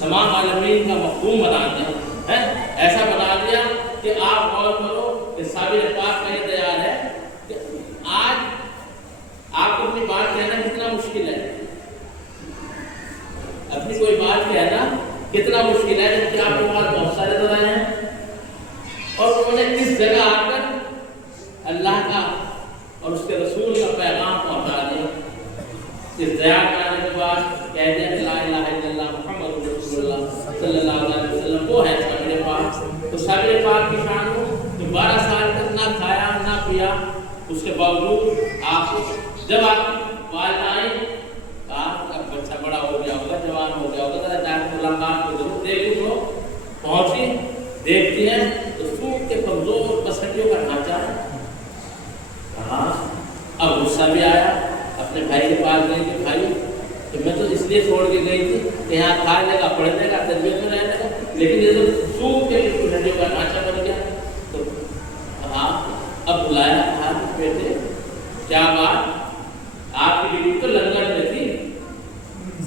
تمام عالمین کا مخدوم بنا دیا ہے، ایسا بنا دیا کہ آپ غور کرو کہ صابر پاک کا یہ دیال ہے کہ آج آپ کو اپنی بات کہنا کتنا مشکل ہے، اپنی کوئی بات کہنا کتنا مشکل ہے، جبکہ آپ کے پاس بہت سارے ذرائع ہیں، اور انہوں نے کس جگہ آ کر اللہ کا اور اس کے رسول کا پیغام پہنچا دیا۔ اس دیا کے آنے کے بعد کہہ دیا کہ لا الہ الا اللہ محمد رسول اللہ صلی اللہ علیہ وسلم، وہ ہے صابر پاک۔ تو صابر پاک کی شان ہو کہ 12 سال تک نہ کھایا نہ پیا، اس کے باوجود آپ جب آپ کی والدہ آئیں کہا بچہ بڑا ہو گیا ہوگا، جوان ہو گیا ہوگا، ذرا جا کے ملاقات کو ضرور دیکھ لو۔ پہنچی، دیکھتی ہیں تو سوکھ کے کمزور پسلیوں کا ڈھانچہ ہے۔ کہاں اب غصہ بھی آیا، اپنے بھائی کے پاس گئی کہ بھائی کہ میں تو اس لیے چھوڑ کے گئی تھی کہ یہاں کھا لے گا، پڑھنے کا، تربیت میں رہنے کا، لیکن یہ تو سوکھ کے ہڈیوں کا ڈھانچہ بن گیا۔ تو ہاں اب بلایا، کہا بیٹے کیا بات، آپ کی بیوی تو لنگر میں تھی،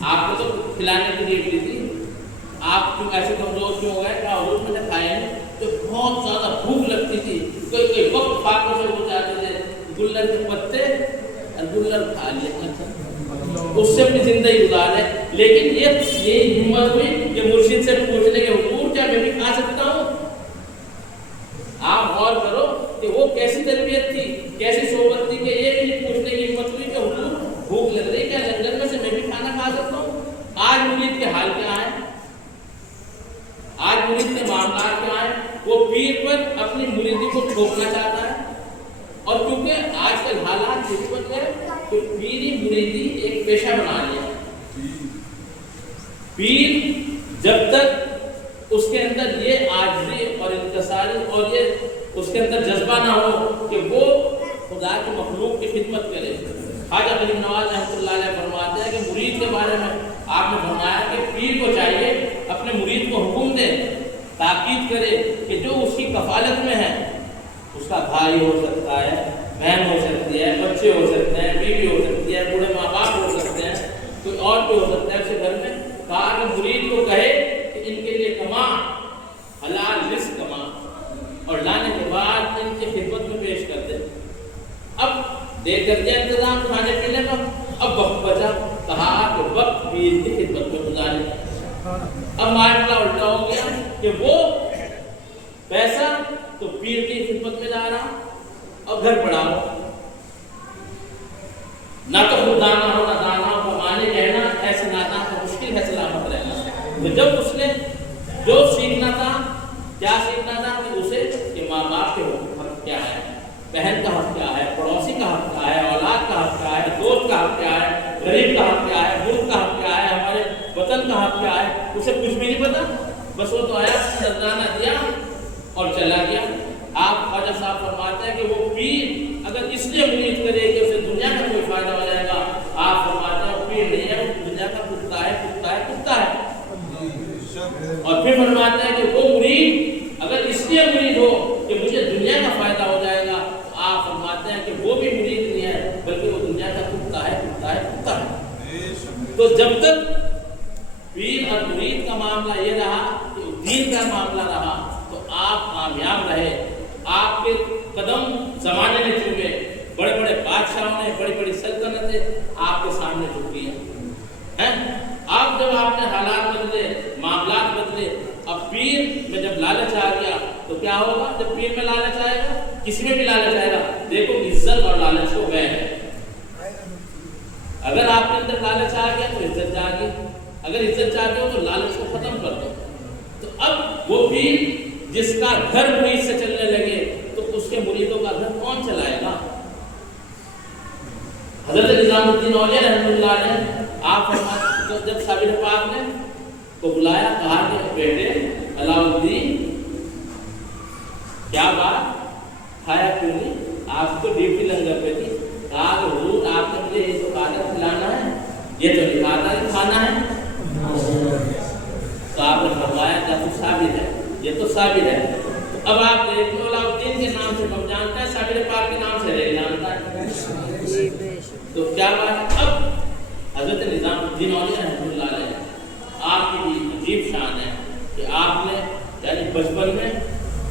آپ کو تو کھلانے کی ڈیوٹی تھی، آپ کیوں ایسے کمزور کیوں ہو گئے؟ کیا حضور میں نے کھایا نہیں، تو بہت زیادہ بھوک لگتی تھی، کوئی وقت فاقوں سے ہو جاتے تھے، گلر کے پتے اور گلر کھا لیا، اس سے اپنی زندگی گزار ہے۔ لیکن یہ ہمت ہوئی کہ مرشد سے پوچھنے کے حضور کیا میں بھی کھا سکتا ہوں؟ آپ غور کرو کہ وہ کیسی تربیت تھی، کیسی صحبت تھی کہ یہ بھی پوچھنے کی ہمت ہوئی کہ حضور بھوک لگ رہی، کیا لنگر میں سے میں بھی کھانا کھا سکتا ہوں؟ آج مرید کے حال کیا ہے، آج مرید کے معاملات کیا ہیں؟ وہ پیر پر اپنی مریدی کو تھوپنا چاہتا ہے، اور کیونکہ آج کل حالات یہ بن گئے کہ پیری مریدی ایک پیشہ بنا لیا۔ پیر جب تک اس کے اندر یہ عاجزی اور انکساری اور یہ اس کے اندر جذبہ نہ ہو کہ وہ خدا کی مخلوق کی خدمت کرے۔ خواجہ غریب نواز رحمۃ اللہ علیہ فرماتے ہیں کہ مرید کے بارے میں آپ نے فرمایا کہ پیر کو چاہیے اپنے مرید کو حکم دے، تاکید کرے کہ جو اس کی کفالت میں ہے، اس کا بھائی ہو سکتا ہے، بہن ہو سکتی ہے، بچے ہو سکتے ہیں، بیوی ہو سکتی ہے، بوڑھے ماں باپ ہو سکتے ہیں، کوئی اور بھی ہو سکتا ہے، اسے گھر میں کہا کہ مرید کو کہے کہ ان کے لیے کما، حلال رزق کما، اور لانے کے بعد ان کی خدمت میں پیش کر دے۔ اب دے کر دیا انتظام کھانے پینے کا، اب وقت بچا، کہا کہ وقت پیر کی خدمت میں گزارے۔ اب معاملہ الٹا ہو گیا کہ وہ پیسہ تو پیر کی خدمت میں جا رہا اور گھر پڑا ہو، نہ تو خود دانا ہو نہ دانا ہو، کمانے کہنا ایسے نادان کا مشکل ہے سلامت رہنا۔ تو جب اس نے جو سیکھنا تھا، کیا سیکھنا تھا کہ اسے کہ ماں باپ کے حق کیا ہے، بہن کا حق کیا ہے، پڑوسی کا حق کیا ہے، اولاد کا حق کیا ہے، دوست کا حق کیا ہے، غریب کا حق کیا ہے، ملک کا حق کیا ہے، ہمارے وطن کا حق کیا ہے، اسے کچھ بھی نہیں پتا، بس وہ تو آیا نذرانہ دیا اور چلا گیا۔ آپ خواجہ صاحب فرماتے ہیں کہ وہ پیر اگر اس لیے امید کرے کہ اسے دنیا کا کوئی فائدہ ہو جائے گا، آپ فرماتے ہیں وہ پیر نہیں ہے، وہ دنیا کا کتا ہے، کتا ہے، کتا ہے۔ اور پھر فرماتے ہیں کہ وہ مرید اگر اس لیے مرید ہو کہ مجھے دنیا کا فائدہ ہو جائے گا، تو آپ فرماتے ہیں کہ وہ بھی مرید نہیں ہے، بلکہ وہ دنیا کا کتا ہے، کتا ہے، کتا ہے۔ تو جب تک پیر اور مرید کا معاملہ یہ رہا کہ دین کا معاملہ رہا تو آپ کامیاب رہے۔ آپ کے قدم زمانے نے چومے، بڑے بڑے بادشاہوں نے، بڑی بڑی سلطنتیں آپ کے سامنے جھکی ہیں۔ اب جب آپ نے حالات بدلے، معاملات بدلے، اب پیر میں جب لالچ آ گیا تو کیا ہوگا؟ جب پیر میں لالچ آئے گا، کسی میں بھی لالچ آئے گا، دیکھو عزت اور لالچ کو گئے ہیں۔ اگر آپ کے اندر لالچ آ گیا تو عزت جاگی، اگر عزت چاہتے ہو تو لالچ کو ختم کر دو۔ تو اب وہ پیر جس کا گھر مرید سے چلنے لگے تو اس کے مریدوں کا گھر کون چلائے گا؟ حضرت نظام الدین اولیاء رحمۃ اللہ علیہ آپ فرماتے جب صابر پاک نے کو بلایا، کہا کہ بیٹے علاء الدین کیا بات، کھایا کیوں نہیں؟ آپ تو ڈیوٹی لنگر پہ تھی۔ کہا کہ حضور آپ نے مجھے یہ تو کہا تھا کھلانا ہے، یہ تو نہیں کہا تھا کہ کھانا ہے۔ تو آپ نے فرمایا کہ تو صابر ہے، یہ تو صابر ہے۔ تو اب آپ دیکھ لو علاء الدین کے نام سے کم جانتا ہے، صابر پاک کے نام سے نہیں جانتا ہے۔ تو کیا بات ہے؟ اب حضرت نظام الدین اولیاء رحمۃ اللہ علیہ آپ کی بھی عجیب شان ہے کہ آپ نے یعنی بچپن میں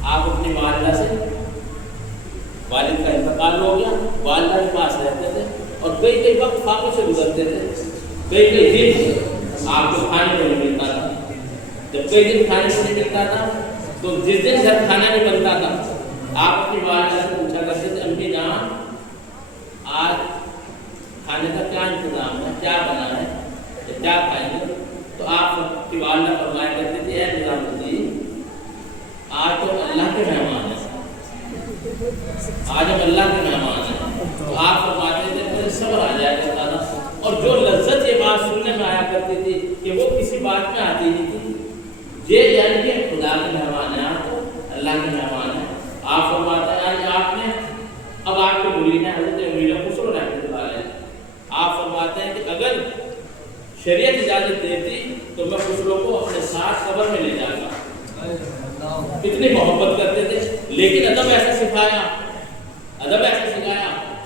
آپ اپنی والدہ سے، والد کا انتقال ہو گیا، والدہ کے پاس رہتے تھے اور کئی وقت فاقوں سے گزرتے تھے، کئی دن آپ کو کھانے کو نہیں ملتا تھا. جب کئی دن کھانے کو نہیں ملتا تھا تو جس دن گھر کھانا نہیں بنتا تھا آپ اپنی والدہ سے پوچھا کرتے تھے امی جان آج کھانے کا کیا انتظام ہے، کیا بنا ہے، کیا کھائیں گے؟ تو آپ کی والدہ فرمایا کرتے تھے اے نظام الدین آج تو اللہ کے مہمان ہیں، آج ہم اللہ کے مہمان ہیں. تو آپ فرماتے تھے مجھے صبر آ جایا کرتا تھا. اور جو لذت یہ بات سننے میں آیا کرتی تھی کہ وہ کسی بات میں آتی نہیں تھی، یہ یعنی کہ خدا کے مہمان ہیں، آپ اللہ کے مہمان ہیں. آپ فرماتے ہیں آپ نے اب آپ کے مرید ہیں حضرت امیر خسرو رحمۃ اللہ علیہ، آپ فرماتے ہیں کہ اگر شریعت اجازت دیتی تو میں خسرو کو اپنے ساتھ قبر میں لے جاتا. اتنی محبت کرتے تھے. لیکن ادب ایسا سکھایا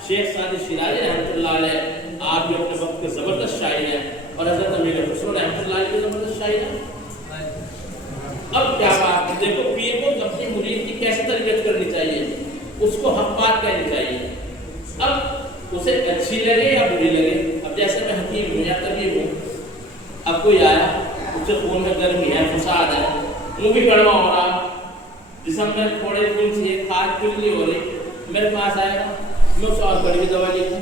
شیخ سعدی شیرازی رحمۃ اللہ علیہ. آپ بھی اپنے وقت کے زبردست شاعر ہیں اور حضرت امیر خسرو رحمۃ اللہ علیہ کے زبردست شاعر ہیں. اب کیا بات ہے، دیکھو پیر کو اپنی مرید کی کیسے تربیت کرنی چاہیے، اس کو حق بات کہنی چاہیے. اب اسے اچھی لگے یا بری لگے، اب جیسے میں حکیم ہوں یا طبیب ہوں، اب کوئی آیا اس سے خون میں گرمی ہے، فساد ہے، منہ بھی کڑوا ہو رہا، جسم میں تھوڑے خون سے کھاد کھلی ہو رہی، میرے پاس آئے گا میں اس اور بڑی بھی دوا لکھوں،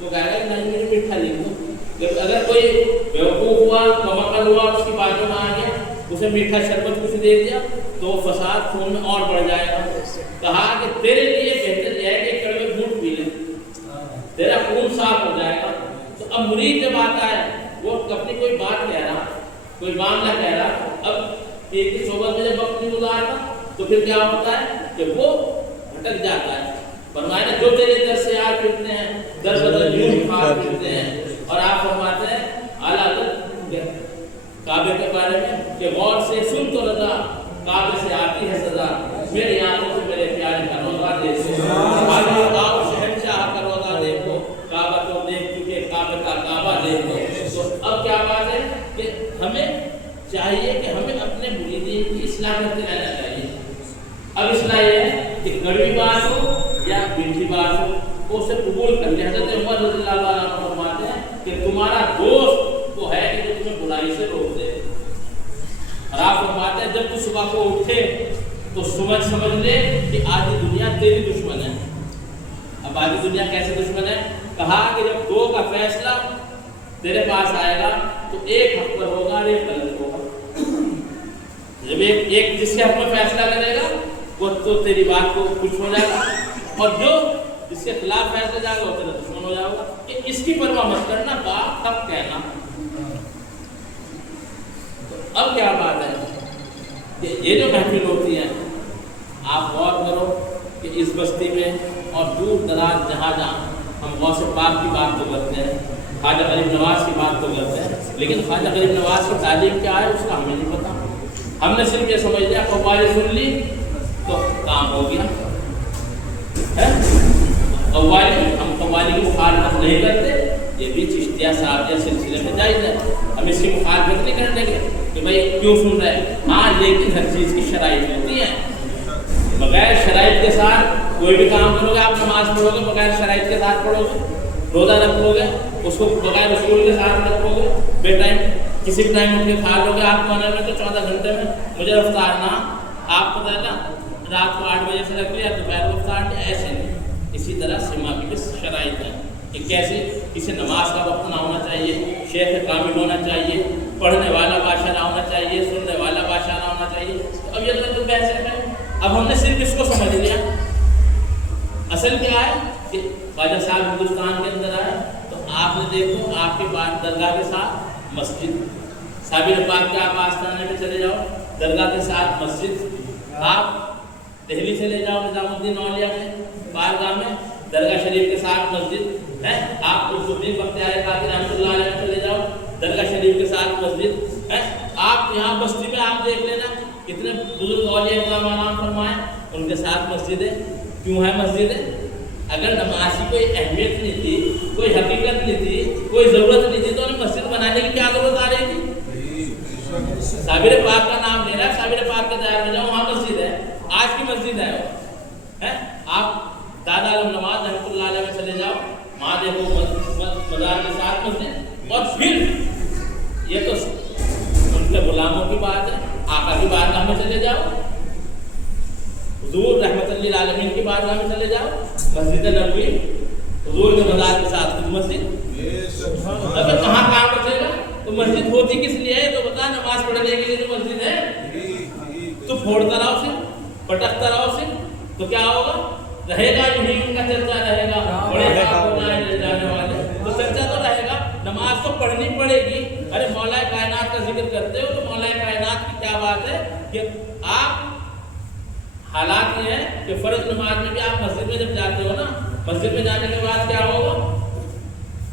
وہ کہے گا نہیں مجھے میٹھا لکھ دو. اگر کوئی بیوقوف ہوا ممکن ہوا اس کی باتوں میں آ گیا اسے میٹھا شربت کچھ دے دیا تو وہ فساد خون میں اور بڑھ جائے گا. کہا کہ تیرے لیے بہتر یہ ہے کہ کڑوے گھونٹ پی لے، تیرا خون صاف ہو جائے گا. تو اب مرید جب آتا ہے وہ اپنی کوئی بات کہہ رہا، کوئی معاملہ کہہ رہا، اب ایک ہی صحبت میں جب وقت نہیں گزارتا تو پھر کیا ہوتا ہے کہ وہ بھٹک جاتا ہے. فرمایا نا جو تیرے در سے یار پھرتے ہیں در بدر یوں کھا پھرتے ہیں. اور آپ فرماتے ہیں اعلیٰ کعبے کے بارے میں کہ غور سے سن تو رضا کعبے سے آتی ہے سزا، میری آنکھوں سے میرے پیارے کا روزہ دیکھو، آؤ شہنشاہ کا روزہ دیکھو، کعبہ تو دیکھ چکے کعبے کا کعبہ دیکھو. تو اب کیا بات ہے کہ ہمیں چاہیے کہ ہمیں اپنے مریدین کی اصلاح کرتے رہنا چاہیے. اب اصلاح یہ ہے کہ کڑوی بات ہو یا میٹھی بات ہو اسے قبول کر لیں. حضرت عمر رضی اللہ عنہ فرماتے ہیں کہ تمہارا دوست وہ ہے کہ جو تمہیں برائی سے روک دے. اور آپ فرماتے ہیں جب تو صبح کو اٹھے تو سمجھ لے کہ آدھی دنیا تیری دشمن ہے. اب آدھی دنیا کیسے دشمن ہے؟ کہا کہ جب دو کا فیصلہ تیرے پاس آئے گا تو ایک حق پر ہوگا اور ایک غلط ہوگا. جب ایک جس کے حق میں فیصلہ کرے گا وہ تو تیری بات کو خوش ہو جائے گا، اور جو جس کے خلاف فیصلہ جائے گا وہ تیرا دشمن ہو جائے گا. کہ اس کی پرواہ مت کرنا، بات حق کہنا. اب کیا بات ہے کہ یہ جو محفل ہوتی ہے آپ غور کرو کہ اس بستی میں اور دور دراز جہاں ہم غوث پاک کی بات تو کرتے ہیں، خواجہ غریب نواز کی بات تو کرتے ہیں، لیکن خواجہ غریب نواز کی تعلیم کیا ہے اس کا ہمیں نہیں پتا. ہم نے صرف یہ سمجھ لیا قوالی سن لی تو کام ہو گیا. قوالی ہم قوالی کی مخالفت نہیں کرتے، یہ بھی چشتیہ صاحب یا سلسلے میں جائز ہے، ہم اس کی مخالفت نہیں کرنے کے کہ بھائی کیوں سن رہے ہیں. ہاں لیکن ہر چیز کی شرائط ہوتی ہیں. بغیر شرائط کے ساتھ کوئی بھی کام کرو گے، آپ نماز پڑھو گے بغیر شرائط کے ساتھ پڑھو گے، روزہ رکھو گے اس کو بغیر اصول کے ساتھ رکھو گے، بے ٹائم کسی بھی ٹائم اٹھ کے کھا لو گے. آپ کو آنے میں تو 14 گھنٹے میں مجھے رفتار نہ آپ کو نا رات کو 8 بجے سے رکھ لیا دوپہر کو رفتار نہیں، ایسے نہیں. اسی طرح سما کی شرائط ہے کہ کیسے کسی نماز کا وقت نہ ہونا چاہیے، شیخ کامل ہونا چاہیے، پڑھنے والا بادشاہ نہ ہونا چاہیے، سننے والا بادشاہ نہ ہونا چاہیے. اب یہ تو بحث ہے. اب ہم نے صرف اس کو سمجھ لیا. اصل کیا ہے کہ خواجہ صاحب ہندوستان کے اندر آئے تو آپ نے دیکھو آپ کے پاس درگاہ کے ساتھ مسجد، صابر پاک کے آپ آستانے میں چلے جاؤ درگاہ کے ساتھ مسجد. آپ دہلی سے لے جاؤ نظام الدین اولیاء میں بارگاہ میں درگاہ شریف کے ساتھ مسجد ہے. آپ الدین بختیار قادری رحمۃ اللہ علیہ میں چلے جاؤ درگاہ شریف کے ساتھ مسجد ہے. آپ یہاں بستی میں آپ دیکھ لینا کتنے بزرگ اولیاء کرام نام فرمائے ان کے ساتھ مسجد ہے. کیوں ہے مسجد ہے؟ اگر نماز کی کوئی اہمیت نہیں تھی، کوئی حقیقت نہیں تھی، کوئی ضرورت نہیں تھی تو انہیں مسجد بنانے کی کیا ضرورت آ رہی تھی؟ صابر پاک کا نام لے رہا ہے، صابر پاک کے دائرے میں جاؤ وہاں مسجد ہے. آج کی चले जाओ, हुजूर रहमतुल लिल आलमीन की बारगाह में चले जाओ, मस्जिद नबवी हुजूर के मज़ार के साथ मस्जिद। अबे कहाँ काम बचेगा? तो मस्जिद होती किस लिए है तो बता, नमाज पढ़ने के लिए जो मस्जिद है। तो फोड़ता रहो सिर, पटकता रहो सिर, तो क्या होगा? रहेगा यूं ही उनका चर्चा रहेगा, बड़े जाने वाले, तो चर्चा तो रहेगा। नमाज तो पढ़नी पड़ेगी। अरे मौला कायनात का जिक्र करते हो तो मौला कायनात की क्या बात है कि आप हालात ये है कि फर्ज नमाज में भी आप मस्जिद में जब जाते हो ना, मस्जिद में जाने के बाद क्या होगा?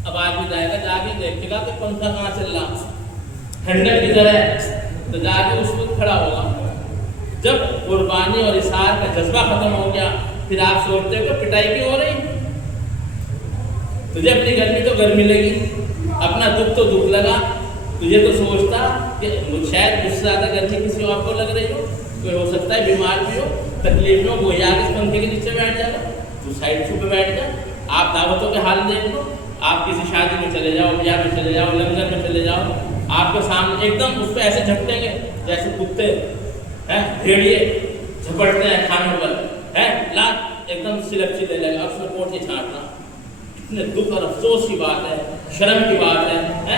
अब आदमी जाएगा, जाके देखेगा कि पंखा कहाँ चल रहा, ठंडक किधर है, तो जाके उस वक्त खड़ा होगा। जब कुर्बानी और इशार का जज्बा खत्म हो गया, फिर आप सोचते हो कि पिटाई क्यों हो रही? तुझे अपनी गर्मी तो गर्मी लगी, अपना दुख तो दुख लगा, तुझे तो सोचता कि शायद मुझसे ज़्यादा गर्मी किसी और को लग रही हो, कोई हो सकता है बीमार भी हो, तकलीफ में हो, वो या इस पंखे के नीचे बैठ जाएगा, तू साइड पे बैठ जा। आप दावतों के हाल देख लो, आप किसी शादी में चले जाओ, ब्याह में चले जाओ, लंगर में चले जाओ, आपके सामने एकदम उस पर ऐसे झपटेंगे जैसे कुत्ते हैं, भेड़िए झपटते हैं खानों पर, है ला एकदम सिलप ले लेगा, उसमें पोटी छाटना। कितने दुख और अफसोस की बात है, शर्म की बात है?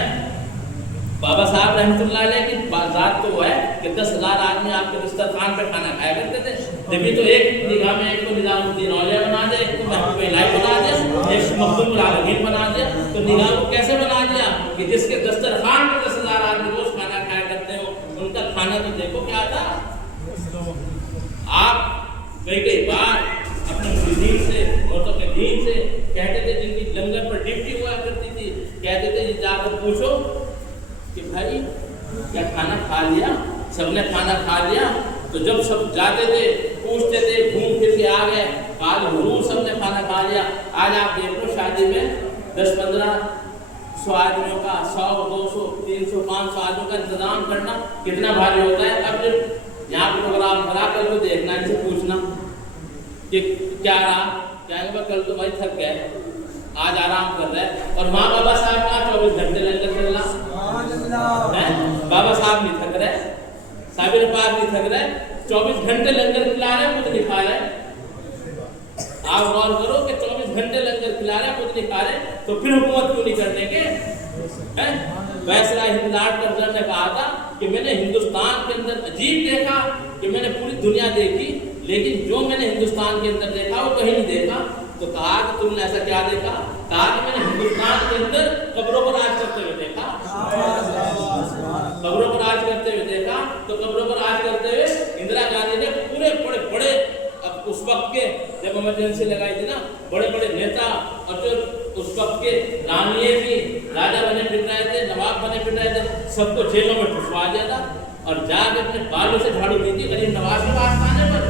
बाबा साहब रहमतुल्लाह अलैह की बात तो वो है कि 10,000 आदमी आपके दस्तरखान पे खाना खाया करते थे। जब भी तो एक निगाह में एक को निजामुद्दीन औलिया बना दे, एक को महबूब इलाही बना दे, एक मखदूमुल आलमीन बना दे, तो निगाह को कैसे बना दिया कि जिसके दस्तरखान पे 10,000 आदमी रोज खाना खाया करते हो, उनका खाना तो देखो क्या था। आप कई बार अपने दीन से और तो अपने दीन से कहते थे, जिनकी लंगर पर ड्यूटी हुआ करती थी, कहते थे जाकर पूछो कि भाई क्या खाना खा लिया? सबने खाना खा लिया? तो जब सब जाते थे पूछते थे, घूम फिर के आ गए, आज हुजूर सबने खाना खा लिया। आज आप देख लो शादी में 10-15 आदमियों का 100, 200, 300, 500 आदमियों का इंतजाम करना कितना भारी होता है। अब जब यहाँ प्रोग्राम करा कर को देखना, इनसे पूछना कि क्या रहा, क्या कल तो भाई थक गए, आज आराम कर रहे हैं। और माँ बाबा साहब का 24 घंटे लंगर चल रहा है, बाबा साहब नहीं थक रहे, साबिर पाक नहीं थक रहे, 24 घंटे लंगर खिला रहे, कुछ नहीं खा रहे। आप गौर करो कि 24 घंटे लंगर खिला रहे, कुछ नहीं खा रहे, तो फिर हुकूमत क्यों नहीं करने के? वैसरा हिंदलाट करजर ने कहा था कि मैंने हिंदुस्तान के अंदर अजीब देखा कि मैंने पूरी दुनिया देखी, लेकिन जो मैंने हिंदुस्तान के अंदर देखा वो कहीं नहीं देखा। तो कहा कि तुमने ऐसा क्या देखा? कहा कि मैंने हिंदुस्तान के अंदर कब्रों पर राज करते हुए देखा, कब्रों पर राज करते हुए देखा। तो कब्रों पर राज करते हुए इंदिरा गांधी ने पूरे बड़े बड़े उस वक्त के, जब इमरजेंसी लगाई थी ना, बड़े बड़े नेता और जो उस वक्त के रानिये भी राजा बने फिर रहे थे, नवाब बने फिर रहे थे, सबको जेलों में ठुसवा दिया था और जाके अपने बालों से झाड़ू दी थी गरीब नवाज के पास आने पर।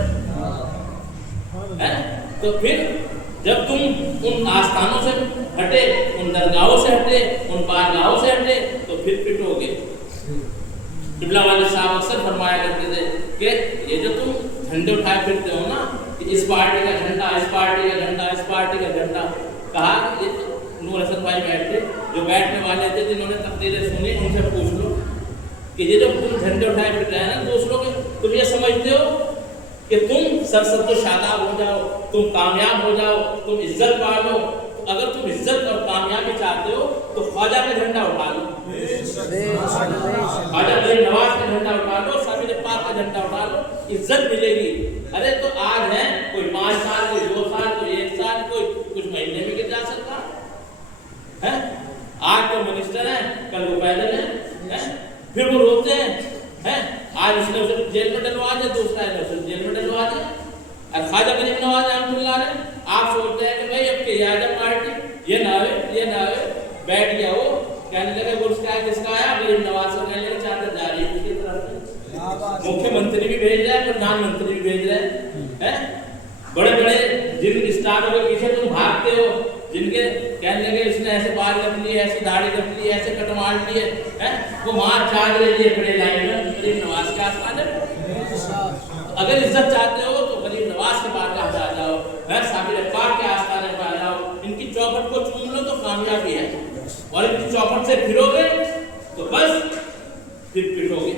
तो फिर जब तुम उन आस्थानों से हटे, उन दरगाहों से हटे, उन बारगाहों से हटे, तो फिर पिटोगे। क़िबला वाले साहब अक्सर फरमाया करते थे कि ये जो तुम झंडे उठाए फिरते हो ना, कि इस पार्टी का झंडा, इस पार्टी का झंडा, इस पार्टी का झंडा। कहा ये नूर हसन भाई बैठे, जो बैठने वाले थे, जिन्होंने तकरीरें सुनी, उनसे पूछ लो कि ये जो तुम झंडे उठाए फिर रहे हैं ना दूसरों के, तुम ये समझते हो कि तुम सरसब्ज़ शादाब हो जाओ, तुम कामयाब हो जाओ, तुम इज्जत पा लो? तो अगर तुम इज्जत और कामयाबी चाहते हो तो ख्वाजा का झंडा उठा लो, ख्वाजा गरीब नवाज का झंडा उठा लो, साबिर पाक का झंडा उठा लो, इज्जत मिलेगी। अरे तो आज है कोई 5 साल, कोई 2 साल, कोई 1 साल, कोई कुछ महीने में गिर जा सकता है। आज तो मिनिस्टर है, कल वो पैदल है, फिर वो रोते हैं, आज उसने उसे जेल में डलवा दिया, दूसरा है उसे जेल में डलवा दिया। और ख्वाजा गरीब नवाज रहमतुल्लाह अलैह, आप सोचते हैं कि भाई अब के आजम पार्टी ये ना आवे, ये ना आवे, बैठ गया वो कहने लगे वो उसका है, किसका आया? गरीब नवाज को कहने लगे चादर जा रही है उसकी तरफ। मुख्यमंत्री भी भेज रहे हैं, प्रधानमंत्री भी भेज रहे हैं, बड़े बड़े जिन स्टारों के पीछे तुम भागते हो, जिनके कहने लगे इसने ऐसे बाल रख लिए, ऐसी दाढ़ी रख ली, ऐसे कटवाल लिए, वो वहां चादरें लिए खड़े लाइन में गरीब नवाज के आसपास। अगर इज्जत चाहते हो तो गरीब नवाज के पास आ जाओ, साबिर पाक के आस्थाने पर आ जाओ, इनकी चौखट को चूम लो तो कामयाबी है, और इनकी चौखट से फिरोगे तो बस फिर पिटोगे।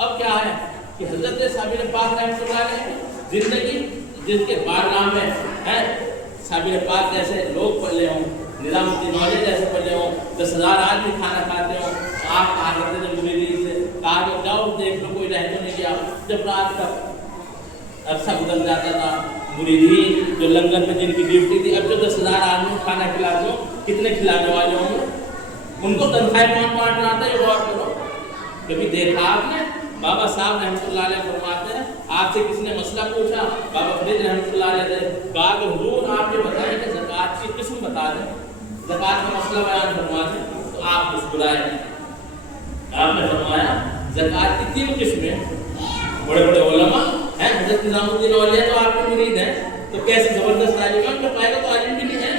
अब क्या है, کہ حضرت صابر پاک رحمۃ اللہ علیہ زندگی جن کے بارگاہ میں ہے صابر پاک جیسے لوگ پلے ہوں، نظام الدین اولیا جیسے پلے ہوں، 10,000 آدمی کھانا کھاتے ہوں، آپ کہا کرتے تھے مریدین سے کہا کہ جاؤ دیکھ لو کوئی رہ تو نہیں گیا. جب رات کا عرصہ گزر جاتا تھا مریدین جو لنگر میں جن کی ڈیوٹی تھی اب جو 10,000 آدمی کھانا کھلاتے ہوں کتنے کھلانے والے ہوں گے، ان کو تنخواہیں کون بانٹ رہا تھا یہ غور کرو. کبھی دیکھا آپ نے؟ بابا صاحب رحمۃ اللہ علیہ فرماتے ہیں آپ سے کسی نے مسئلہ پوچھا بابا فرید رحمۃ اللہ علیہ سے کہا کہ حضور آپ یہ بتائیں کہ زکوٰۃ کی قسم بتا دیں، زکوٰۃ کا مسئلہ بیان فرما دیں. تو آپ مسکرائے. آپ نے فرمایا زکوٰۃ کی 3 قسمیں. بڑے بڑے علماء ہیں، حضرت نظام الدین اولیا تو آپ کے مرید ہیں، تو کیسے زبردست عالم ہے، ان کا پائے گا تو عالم بھی نہیں ہے.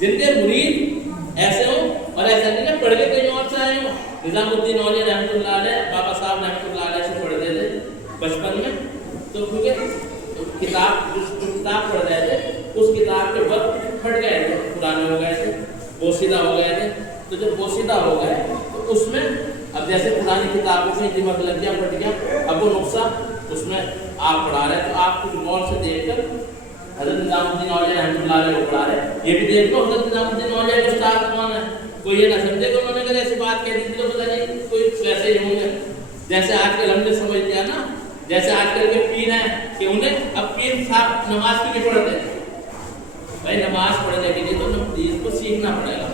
جن کے مرید ایسے ہوں اور ایسا نہیں ہے پڑھ کے کہیں اور سے آئے ہوں. نظام الدین اولیا رحمۃ اللہ علیہ بابا صاحب رحمۃ اللہ علیہ سے پڑھتے تھے بچپن میں، تو کیونکہ کتاب جس کتاب پڑھ رہے تھے اس کتاب کے وقت پھٹ گئے تھے، پرانے ہو گئے تھے، بوسیدہ ہو گئے تھے. تو جب بوسیدہ ہو گئے تو اس میں اب جیسے پرانی کتابوں میں دماغ لگ گیا پھٹ گیا، اب وہ نقصہ اس میں آپ پڑھا رہے ہیں تو آپ کچھ غور سے دیکھ کر حضرت نظام الدین اولیا رحمۃ اللہ علیہ کو پڑھا رہے ہیں. یہ بھی دیکھ لو حضرت نظام الدین اولیا کے استاد کون ہے. کوئی یہ نہ سمجھے کہ انہوں نے اگر ایسی بات کہہ دی تھی تو پتہ نہیں کوئی ویسے ہی ہوں گے. جیسے آج کل ہم نے سمجھ لیا نا، جیسے آج کل کے پیر ہیں کہ انہیں اب پیر صاحب نماز کیوں نہیں پڑھتے. بھائی نماز پڑھنے کے لیے تو دین کو سیکھنا پڑے گا،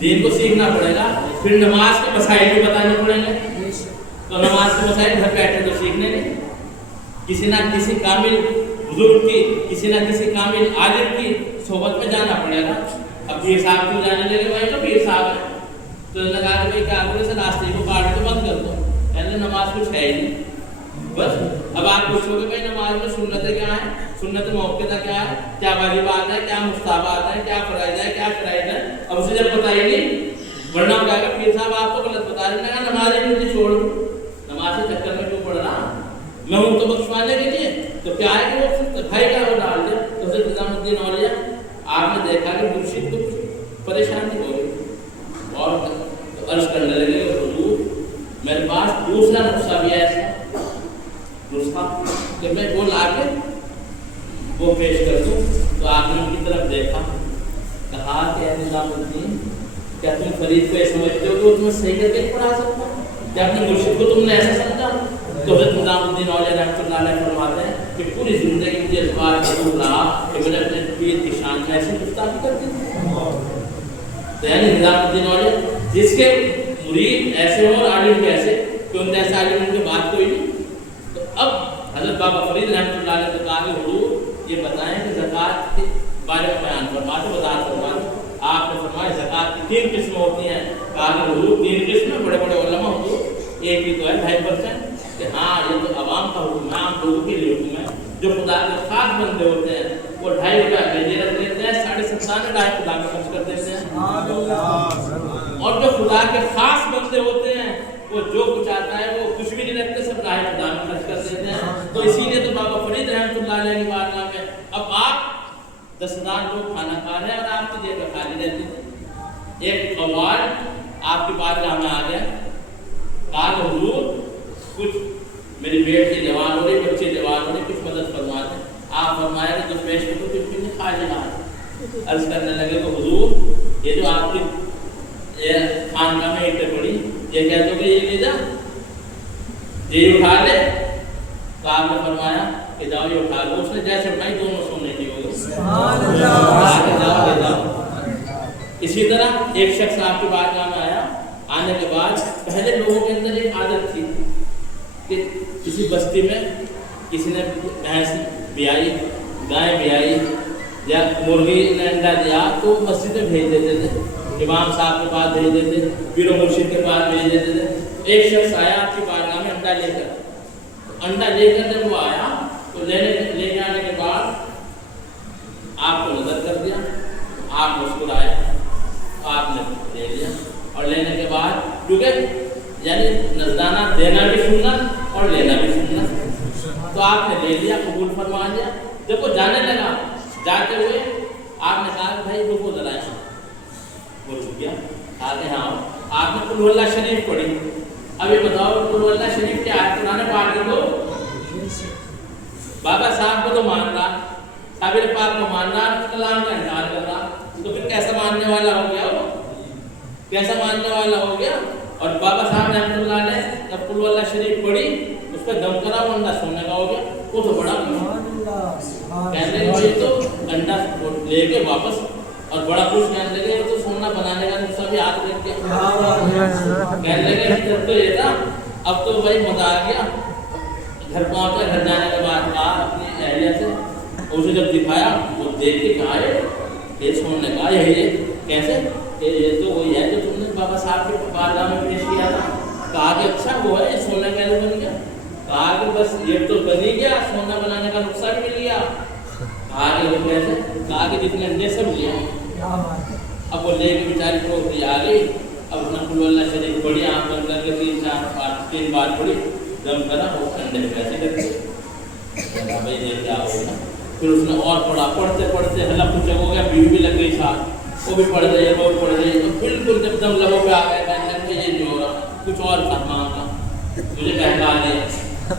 دین کو سیکھنا پڑے گا، پھر نماز کے مسائل بھی بتانے پڑیں گے. تو نماز کے مسائل گھر بیٹھے تو سیکھنے نہیں. کسی نہ کسی کامل بزرگ کی، کسی نہ کسی کامل عالم کی صحبت میں جانا پڑے گا. اب پیر صاحب کیوں جانے لگے؟ بھائی تو پیر صاحب ہے. تو انہوں نے کہا کہ بھائی کیا کرو سے راستے کو کاٹ کے بند کر دو. پہلے نماز کچھ ہے ہی نہیں بس. اب آپ پوچھو گے بھائی نماز میں سنتیں کیا ہیں، سنت موقعہ کیا ہے، کیا واجبات ہے، کیا مستحبات ہے، کیا فرائض ہے، کیا شرائط ہے. اب اسے جب پتہ ہی نہیں ورنہ ہو جائے گا پیر صاحب آپ کو غلط بتا رہے ہیں. نماز ہی مجھے چھوڑ دوں، نماز کے چکر میں کیوں پڑھ رہا میں ہوں تو بخشوانے کے لیے. تو کیا ہے کہ وہ بھائی کا وہ ڈال دیا. تو حضرت نظام الدین اولیا آپ نے دیکھا کہ مرشد کو پریشانی ہو گئی اور عرض کرنے لگے حضور میرے پاس دوسرا نسخہ بھی ہے ایسا نسخہ کہ میں وہ لا کے وہ پیش کر دوں. تو آپ نے ان کی طرف دیکھا، کہا کہ نظام الدین کیا تم فرید کو یہ سمجھتے ہو کہ وہ تمہیں صحیح کر کے پڑھا سکتا ہے؟ کیا اپنے مرشد کو تم نے ایسا سمجھا؟ تو حضرت نظام الدین اولیا رحمۃ اللہ علیہ فرماتے ہیں کہ پوری زندگی مجھے اس بات کا دور رہا کہ میں نے اپنے پیر کی شان میں ایسی گفتگو کر دی. تو یعنی نظام الدین اولیا جس کے مرید ایسے ہوں اور عالم کیسے کہ ان جیسے عالم ان کی بات کوئی نہیں. تو اب حضرت بابا فرید رحمۃ اللہ علیہ نے کہا کہ حضور یہ بتائیں کہ زکوٰۃ کے بارے میں بیان فرما دو، وضاحت فرما دو. آپ نے فرمایا زکوٰۃ کی 3 قسمیں ہوتی ہیں. کہا کہ حضور 3 قسمیں. بڑے بڑے علماء حضور ایک ہی تو ہے 2.5% کہ ہاں یہ تو عوام کا حکم ہے، عام لوگوں کے لیے حکم ہے. جو خدا کے خاص بندے ہوتے ہیں وہ 2.5 روپیہ بھیجے رکھ لیتے ہیں، 97.5 خدا میں خرچ کر دیتے ہیں. اور جو خدا کے خاص بندے ہوتے ہیں وہ جو کچھ آتا ہے وہ کچھ بھی نہیں رکھتے، سب راہ خدا میں خرچ کر دیتے ہیں. تو اسی لیے تو بابا فرید رحمۃ اللہ علیہ کی بارگاہ میں اب آپ 10,000 لوگ کھانا کھا رہے ہیں اور آپ کی جیب خالی رہتی ہے. ایک قوال آپ کی بارگاہ میں آ گیا، کہا کہ حضور کچھ میری بیٹی جوان ہو رہی، بچے جوان ہو رہے، کچھ مدد فرما دیں. آپ فرمایا کہ جو پیش کرو کچھ بھی نہیں کھا لینا. عرض کرنے لگے تو حضور یہ جو آپ کی خانقاہ میں اینٹیں پڑی یہ کہہ دو کہ یہ لے جا، یہ اٹھا لے. تو آپ نے فرمایا کہ جاؤ یہ اٹھا لو. اس نے جیسے اٹھائی دونوں سونے کی ہو گئی. جاؤ. اسی طرح ایک شخص آپ کی بارگاہ میں آیا. آنے کے بعد پہلے لوگوں کے اندر ایک عادت تھی کہ کسی بستی میں کسی نے بھینس بیائی، گائے بیائی یا مرغی نے انڈا دیا تو مسجد میں بھیج دیتے تھے، امام صاحب کے پاس بھیج دیتے تھے، پیر و مرشد کے پاس بھیج دیتے تھے. ایک شخص آیا آپ کی بارگاہ میں انڈا لے کر. انڈا لے کر جب وہ آیا تو لے کے آنے کے بعد آپ کو نظر کر دیا، آپ مسکرائے، آپ نے لے لیا. اور لینے کے بعد کیونکہ یعنی نذرانہ دینا بھی سنت اور لینا بھی سنت، تو آپ نے لے لیا، قبول فرما لیا. جب وہ جانے لگا جاتے ہوئے آپ نے کہا بھائی رکو ذرا. وہ رک گیا. کہا کہ ہاں. آپ نے قل ہو اللہ شریف پڑھی. अब ये बताओ कुल अल्लाह शरीफ के आयत कुरान पाक को बाबा साहब को तो मान रहा, साबिर पाक को मान रहा, कलाम का इनकार कर रहा, तो फिर कैसा मानने वाला हो गया वो? कैसा मानने वाला हो गया? और बाबा साहब रहमतुल्लाह ने जब कुल अल्लाह शरीफ पढ़ी उस पर दम करा, वो अंडा सोने का हो गया। वो तो बड़ा कहने लगे तो अंडा लेके वापस, और बड़ा खुश कहने लगे वो तो सोना बनाने का नुस्खा भी हाथ रख के कहने लगे तो ये था। अब तो भाई मजा आ गया। घर पहुंचा, घर जाने के बाद कहा अपनी अहलिया से, उसे जब दिखाया वो देख के कहा ये सोने का ये कैसे, ये तो वही है जो तुमने बाबा साहब के बारगाह में पेश किया था। कहा कि अच्छा वो है सोना कैसे बन गया? कहा कि बस ये तो बन ही गया, सोना बनाने का नुस्खा भी मिल गया। कहा कि वो कैसे? कहा कि जितने अंडे सब लिया। अब वो लेके बेचारी को आ गई। अब अपना कुल अल्लाह शरीफ पढ़ी, आँख बंद करके 3 बार पढ़ी, दम करा, वो अंडे कैसे करते भाई ये क्या होगा। फिर उसने और पढ़ा, पढ़ते पढ़ते हल्ला कुछ हो गया, बीवी भी लग गई साथ, वो भी पढ़ रही है, वो पढ़ रही है। तो बिल्कुल जब दम लबों पे आ गया कहने लगे ये जो हो रहा कुछ और था मामला, मुझे बहका दिया।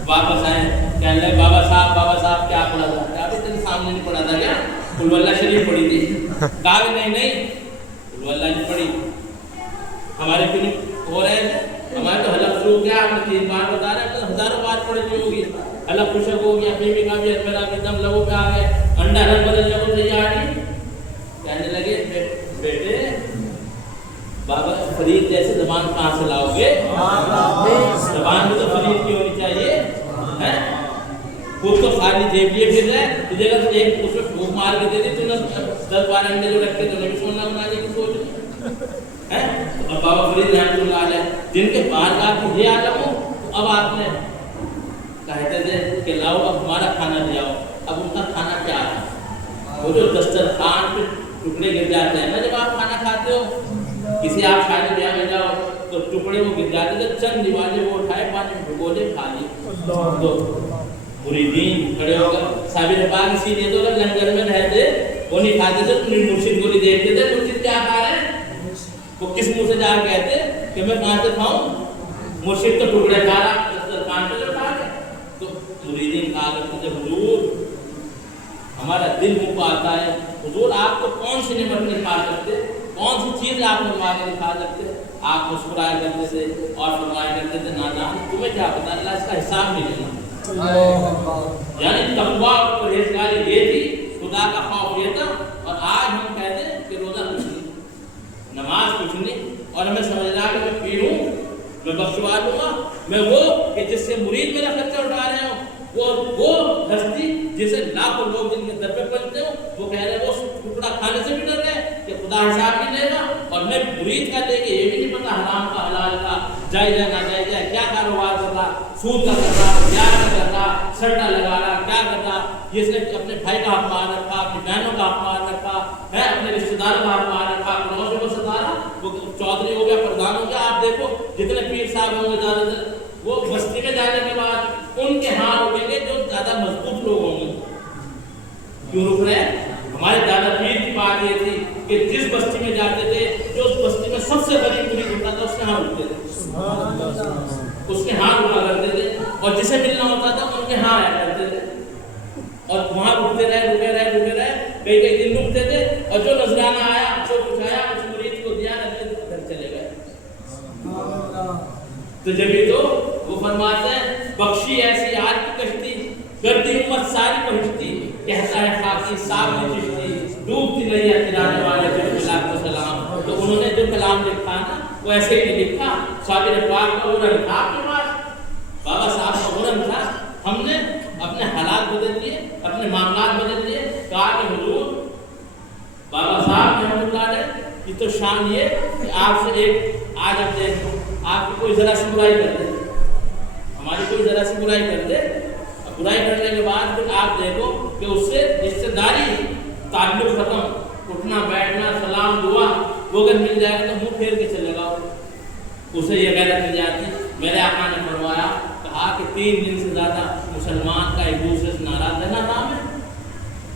वापस आए, कहने लगे बाबा साहब क्या पढ़ा था? क्या भी तेरे सामने नहीं पढ़ा था क्या? कुल अल्लाह शरीफ पढ़ी थी। कहा नहीं कुल अल्लाह नहीं पढ़ी, हमारे क्यों नहीं हो रहे थे? हमारे तो हलफ शुरू किया, हमने 3 बार बता रहे हैं, हजारों बार पढ़ी हुई होगी। हलफ खुशक हो गया, बीवी का भी मेरा भी दम लबों पे आ गया, अंडा रंग बदलने को तैयार नहीं। कहने लगे बेटे बाबा फरीद जैसे जबान कहाँ से लाओगे? जबान में तो फरीद की होनी चाहिए है। खुद तो खाली जेब लिए फिर रहे, तुझे अगर एक उसमें फूंक मार के दे दी तूने 10-12 अंडे जो रखे तो नहीं सोना बनाने की सोच है। तो अब बाबा फरीद रहमतुल्लाह अलैह जिनके बारगाह की ये आलम हो, तो अब आपने कहते थे कि लाओ अब हमारा खाना ले आओ। अब उनका खाना क्या था? वो जो दस्तरखान पे टुकड़े गिर जाते हैं ना जब आप खाना खाते हो, किसी आप शादी ब्याह में जाओ तो टुकड़े वो गिर जाते थे, चंद दीवाने वो उठाए, पानी में भिगोले, खा लिए। तो मुरीदीन खड़े होकर साबिर पाक इसीलिए तो लंगर में रहते वो नहीं खाते थे, तो मुर्शिद को नहीं देखते थे मुर्शिद क्या खा रहे हैं, वो किस मुंह से जा कहते कि मैं कहाँ से खाऊं? मुर्शिद तो टुकड़े खा रहा, दस्तरखान पे जो खा गया। तो मुरीदीन कहा करते थे हुजूर हमारा दिल मुँह को आता है, हुजूर आप तो कौन सी निमत नहीं खा सकते, कौन सी चीज़ आप मनवा के नहीं खा सकते? आप मुस्कुराया करते थे और फरमाया करते थे नादान तुम्हें क्या पता, अल्लाह इसका हिसाब नहीं लेना। यानी तकवा और परहेजगारी ये थी, खुदा का खौफ ये था। और आज हम कहते हैं कि रोज़ा कुछ नहीं, नमाज कुछ नहीं, और हमें समझना कि मैं पीर हूँ, मैं बख्शवा दूंगा, मैं वो कि जिससे मुरीद मेरा खर्चा उठा रहे हो, वो हस्ती जिसे लाखों लोग जिनके दर पे पहुंचते हो, वो कह रहे हैं वो टुकड़ा खाने से भी डर रहे कि खुदा हिसाब नहीं लेगा। और मैं मुरीद का लेके ये भी नहीं पता हराम का हलाल का जायज़ ना जायज़ है, क्या कारोबार कर रहा, सूद का कर रहा, प्यार का कर रहा, सट्टा लगा रहा, क्या कर रहा, ये इसने अपने भाई का हक मार रखा, अपनी बहनों का हक मार रखा है, अपने रिश्तेदारों का हक मार रखा, पड़ोसियों को सता रहा, वो चौधरी हो गया, प्रधान हो गया। आप देखो जितने पीर साहब होंगे ज़्यादातर वो बस्ती में जाने के बाद उनके हाथ रुकेंगे जो ज्यादा मजबूत लोग होंगे। क्यों रुक रहे हैं? हमारे दादा पीर की बात ये थी कि जिस बस्ती में जाते थे, जो उस बस्ती में सबसे गरीब मुरीद होता था उसके हाथ रुकते थे, उसके हाथ रुका करते थे, और जिसे मिलना होता था उनके हाथ आया करते थे। और वहाँ रुकते रहे, कई दिन रुकते थे, और जो नजराना आया जो कुछ आया उस मुरीद को दिया, घर चले गए। तो जब ये तो वो फरमाते हैं बख्शी ऐसी आज की कश्ती, गर्दी उम्मत सारी पहुंचती, कहता है खाकी साहब ने चिश्ती, डूबती नहीं है तिराने वाले को सलाम। तो उन्होंने जो कलाम लिखा ना वो ऐसे ही नहीं लिखा, साबिर पाक का उड़न था आपके पास, बाबा साहब का उड़न था। हमने अपने हालात बदल लिए, अपने मामलात बदल लिए, कहा कि हुजूर बाबा साहब रहमतुल्लाह अलैह की तो शान ये कि आपसे एक आज अब देखो आपकी कोई जरा सी बुराई कर दे, हमारी कोई जरा सी बुराई कर दे, बुराई करने के बाद फिर आप देखो कि उससे रिश्तेदारी ताल्लुक खत्म, उठना बैठना सलाम दुआ वो अगर मिल जाएगा तो मुंह फेर के चलेगा, उसे ये गैरत मिल जाती। मेरे आका ने फरमाया कहा कि 3 दिन से ज़्यादा मुसलमान का एक दूसरे से नाराज रहना नाम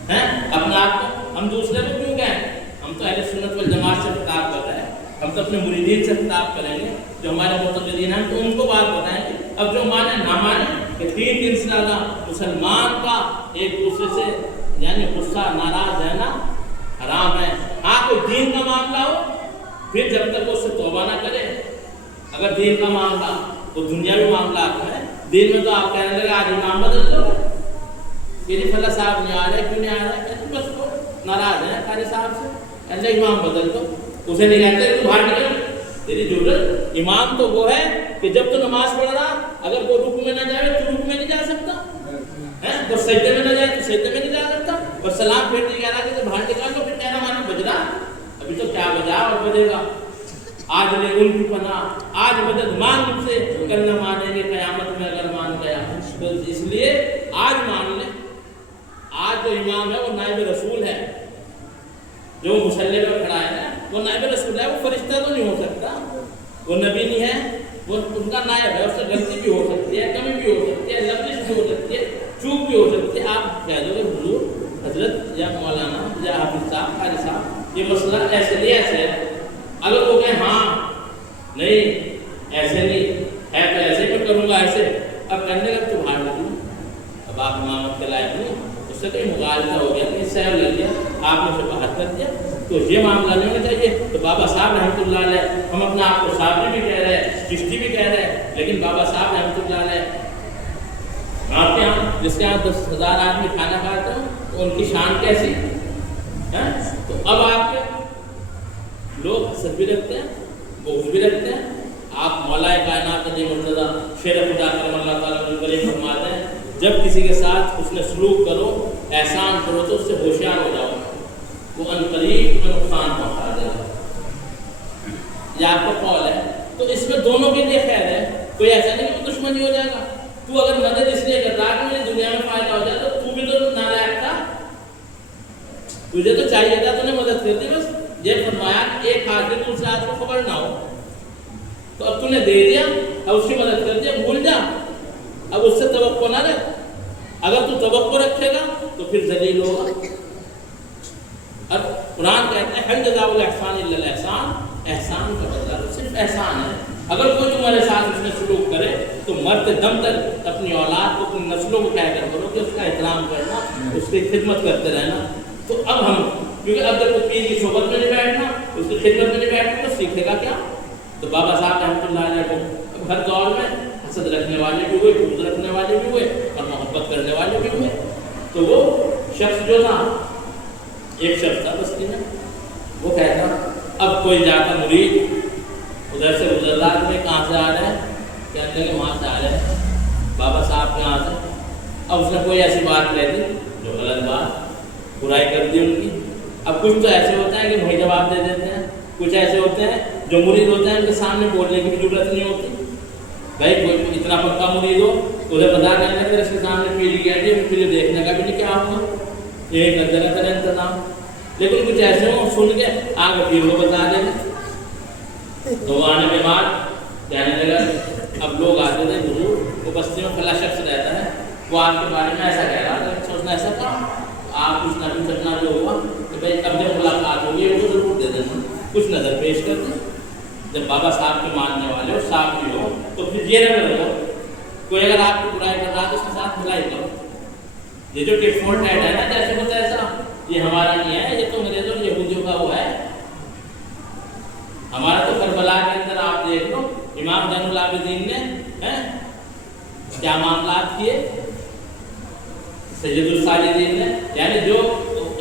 है? अपने आप को हम दूसरे को क्यों कहें? हम तो अहले सुन्नत वल जमात से खिताब कर रहे हैं, ہم تو اپنے مریدین سے خطاب کریں گے جو ہمارے معتقدین ہیں، تو ان کو بات بتائیں گے. اب جو مانے نہ مانے کہ 3 دن سے زیادہ مسلمان کا ایک دوسرے سے یعنی غصہ ناراض رہنا حرام ہے. ہاں کوئی دین کا معاملہ ہو پھر جب تک وہ اس سے توبہ نہ کرے. اگر دین کا معاملہ وہ دنیاوی معاملات ہے، دین میں تو آپ کہنے لگے آج امام بدل دو، یہ نہیں فلاں صاحب نہیں آ رہے، کیوں نہیں آ رہے، کہتے بس وہ ناراض ہیں قاری صاحب سے، کہتے امام بدل دو. اسے نہیں کہتے تو باہر نکل، تیری ضرورت. امام تو وہ ہے کہ جب تو نماز پڑھ رہا اگر وہ رکوع میں نہ جائے تو رکوع میں نہیں جا سکتا، اور سجدے میں نہ جائے تو سجدے میں نہیں جا سکتا، اور سلام پھر نہیں کہہ رہا کہ باہر نکال دو، پھر کہنا مانا بج رہا. ابھی تو کیا بجا اور بجے گا. آج لے ان کی پناہ، آج مدد مانگ ان سے، کل نہ مانیں گے قیامت میں اگر مان گیا. تو اس لیے آج مان لیں. آج جو امام ہے وہ نائب رسول ہے، جو مصلی پر کھڑا ہے نا وہ نائب رسول ہے. وہ فرشتہ تو نہیں ہو سکتا، وہ نبی نہیں ہے، وہ ان کا نائب ہے. اس سے غلطی بھی ہو سکتی ہے، کمی بھی ہو سکتی ہے، لفظ بھی ہو سکتی ہے، چوک بھی ہو سکتی ہے. آپ کہہ دو کہ حضور حضرت یا مولانا یا حافظ صاحب قاری صاحب یہ مسئلہ ایسے نہیں ایسے ہے. اگر وہ کہیں ہاں نہیں ایسے نہیں ہے تو ایسے میں کروں گا ایسے، اب کرنے لگ تو باہر نکلوں. اب آپ امامت کے لائق نہیں، اس سے کہیں مغالطہ ہو گیا، کہیں سیو لگ گیا، آپ نے اسے باہر کر دیا. تو یہ معاملہ نہیں ہونا چاہیے. تو بابا صاحب رحمۃ اللہ علیہ، ہم اپنے آپ کو صابری بھی کہہ رہے ہیں، چشتی بھی کہہ رہے ہیں، لیکن بابا صاحب رحمۃ اللہ علیہ آپ کے یہاں جس کے یہاں 10,000 آدمی کھانا کھاتے ہیں تو ان کی شان کیسی ہے. تو اب آپ کے لوگ حسد بھی رکھتے ہیں، بغض بھی رکھتے ہیں. آپ مولا کائنات نجی مرتضیٰ شیر خدا کرم اللہ تعالیٰ کریم فرماتے ہیں جب کسی کے ساتھ اس نے سلوک کرو، احسان کرو تو اس سے ہوشیار ہو جاؤ، وہ عنقریب میں نقصان پہنچا دے گا. یہ آپ کا قول ہے. تو اس میں دونوں کے لیے خیر ہے. کوئی ایسا نہیں کہ وہ دشمنی ہو جائے گا. تو اگر مدد اس لیے کر رہا کہ مجھے دنیا میں فائدہ ہو جائے تو بھی تو نالائق تھا، تجھے تو چاہیے تھا تو نے مدد کر دی. بس یہ فرمایا کہ ایک حاضر دوسرے آدمی کو خبر نہ ہو، تو اب تو نے دے دیا، اب اس کی مدد کر دیا، بھول جا، اب اس سے توقع نہ رکھ. اگر تو توقع رکھے گا تو پھر ذلیل ہوگا. اب قرآن کہتا ہے حل جزاء الاحسان الا الاحسان، احسان کا بدلہ صرف احسان ہے. اگر کوئی تمہارے ساتھ اس نے سلوک کرے تو مرتے دم تک اپنی اولاد کو، اپنی نسلوں کو کہہ کر کرو کہ اس کا احترام کرنا، اس کی خدمت کرتے رہنا. تو اب ہم کیونکہ اب جب پیر کی صحبت میں نہیں بیٹھنا، اس کی خدمت میں نہیں بیٹھنا تو سیکھے گا کیا. تو بابا صاحب رحمۃ اللہ علیہ کو ہر دور میں حسد رکھنے والے بھی ہوئے، بغض رکھنے والے بھی ہوئے، اور محبت کرنے والے بھی ہوئے. تو وہ شخص جو تھا، ایک شخص تھا بستی میں، وہ کہتا اب کوئی جاتا مرید ادھر سے گزر رہا کہ کہاں سے آ رہے ہیں، کہنے لگے وہاں سے آ رہے ہیں بابا صاحب کے یہاں سے. اب اس نے کوئی ایسی بات کہہ دی جو غلط بات، برائی کر دی ان کی. اب کچھ تو ایسے ہوتے ہیں کہ وہی جواب دے دیتے ہیں، کچھ ایسے ہوتے ہیں جو مرید ہوتے ہیں ان کے سامنے بولنے کی بھی ضرورت نہیں ہوتی. بھائی کوئی اتنا پکا مرید ہو اسے بتا کرنے پھر اس کے سامنے پیڑھی کہہ دی، پھر دیکھنے کا بھی نہیں کیا ہوگا، یہ کر دینا کرے انتظام. لیکن کچھ ایسے ہوں سن کے آگے پھر وہ بتا دیں گے. تو وہ آنے کے بعد کہنے لگا، اب لوگ آتے تھے حضور وہ بستی میں فلاں شخص رہتا ہے، وہ آپ کے بارے میں ایسا کہہ رہا تھا، سوچنا ایسا تھا. آپ کچھ نہ کچھ اپنا جو ہوا کہ بھائی اب جب ملاقات ہوگی وہ ضرور دے دینا، کچھ نظر پیش کر دیں. جب بابا صاحب کے ماننے والے اور صاحب بھی ہو تو پھر یہ نہ کرو، کوئی اگر آپ کی برائی کر رہا تو اس کے ساتھ بھلائی کرو. یہ جو ٹیٹ فور ٹیٹ ہے نا جیسے ہوتا ہے ایسا، یہ ہمارا نہیں ہے، یہ تو انگریزوں اور یہودیوں کا ہوا ہے. ہمارا تو کربلا کے اندر آپ دیکھ لو امام زین العابدین نے کیا معاملات کیے، سید الساجدین نے، یعنی جو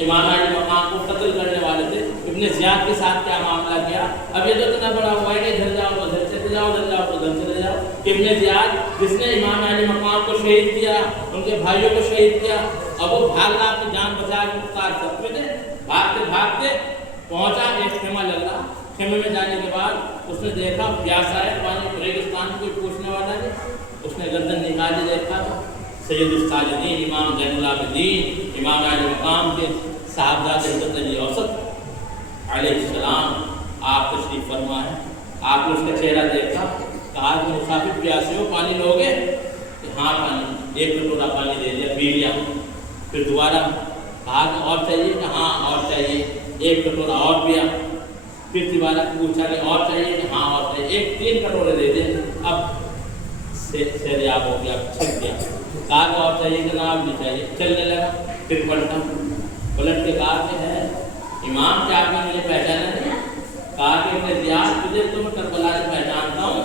امام علی مقام کو قتل کرنے والے تھے ابن زیاد کے ساتھ کیا معاملہ کیا. اب یہ تو اتنا بڑا ہوا ہے کہ ادھر جاؤ ادھر چلے جاؤ، ادھر جاؤ ادھر چلے جاؤ. ابن زیاد جس نے امام علی مقام کو شہید کیا، ان کے بھائیوں کو شہید کیا، اب وہ بھاگ رہا اپنی جان بچا کے مختار سب میں بھاگتے بھاگتے پہنچا ایک خیمہ لگ رہا. خیمے میں جانے کے بعد اس نے دیکھا پیاسا ہے، پانی ریگستان کوئی پوچھنے والا نہیں. اس نے گردن نکالی دیکھا تو سید الساجدین امام زین العابدین امام علی مقام کے صاحبزادے حضرت علی اوسط علیہ السلام آپ تشریف فرما ہے. آپ نے اس کا چہرہ دیکھا، کہا کہ مسافر پیاسے ہو، پانی لوگے؟ کہ ہاں پانی، ایک کٹورا پانی دے دیا، پی لیا. پھر دوبارہ کہا کہ اور چاہیے؟ کہ ہاں اور چاہیے، ایک کٹورا اور پیا. फिर दोबारा पूछा कि और चाहिए कि हाँ और चाहिए, 3 कटोरे दे दे। अब सेहरियाब हो गया, छिप गया। कहा कि और चाहिए कि नाम नहीं चाहिए, चलने लगा। फिर पलट के कहा कि है इमाम क्या आपने मुझे पहचाना नहीं? कहा कि मैं जियाद तुझे तो मैं करबला से पहचानता हूँ।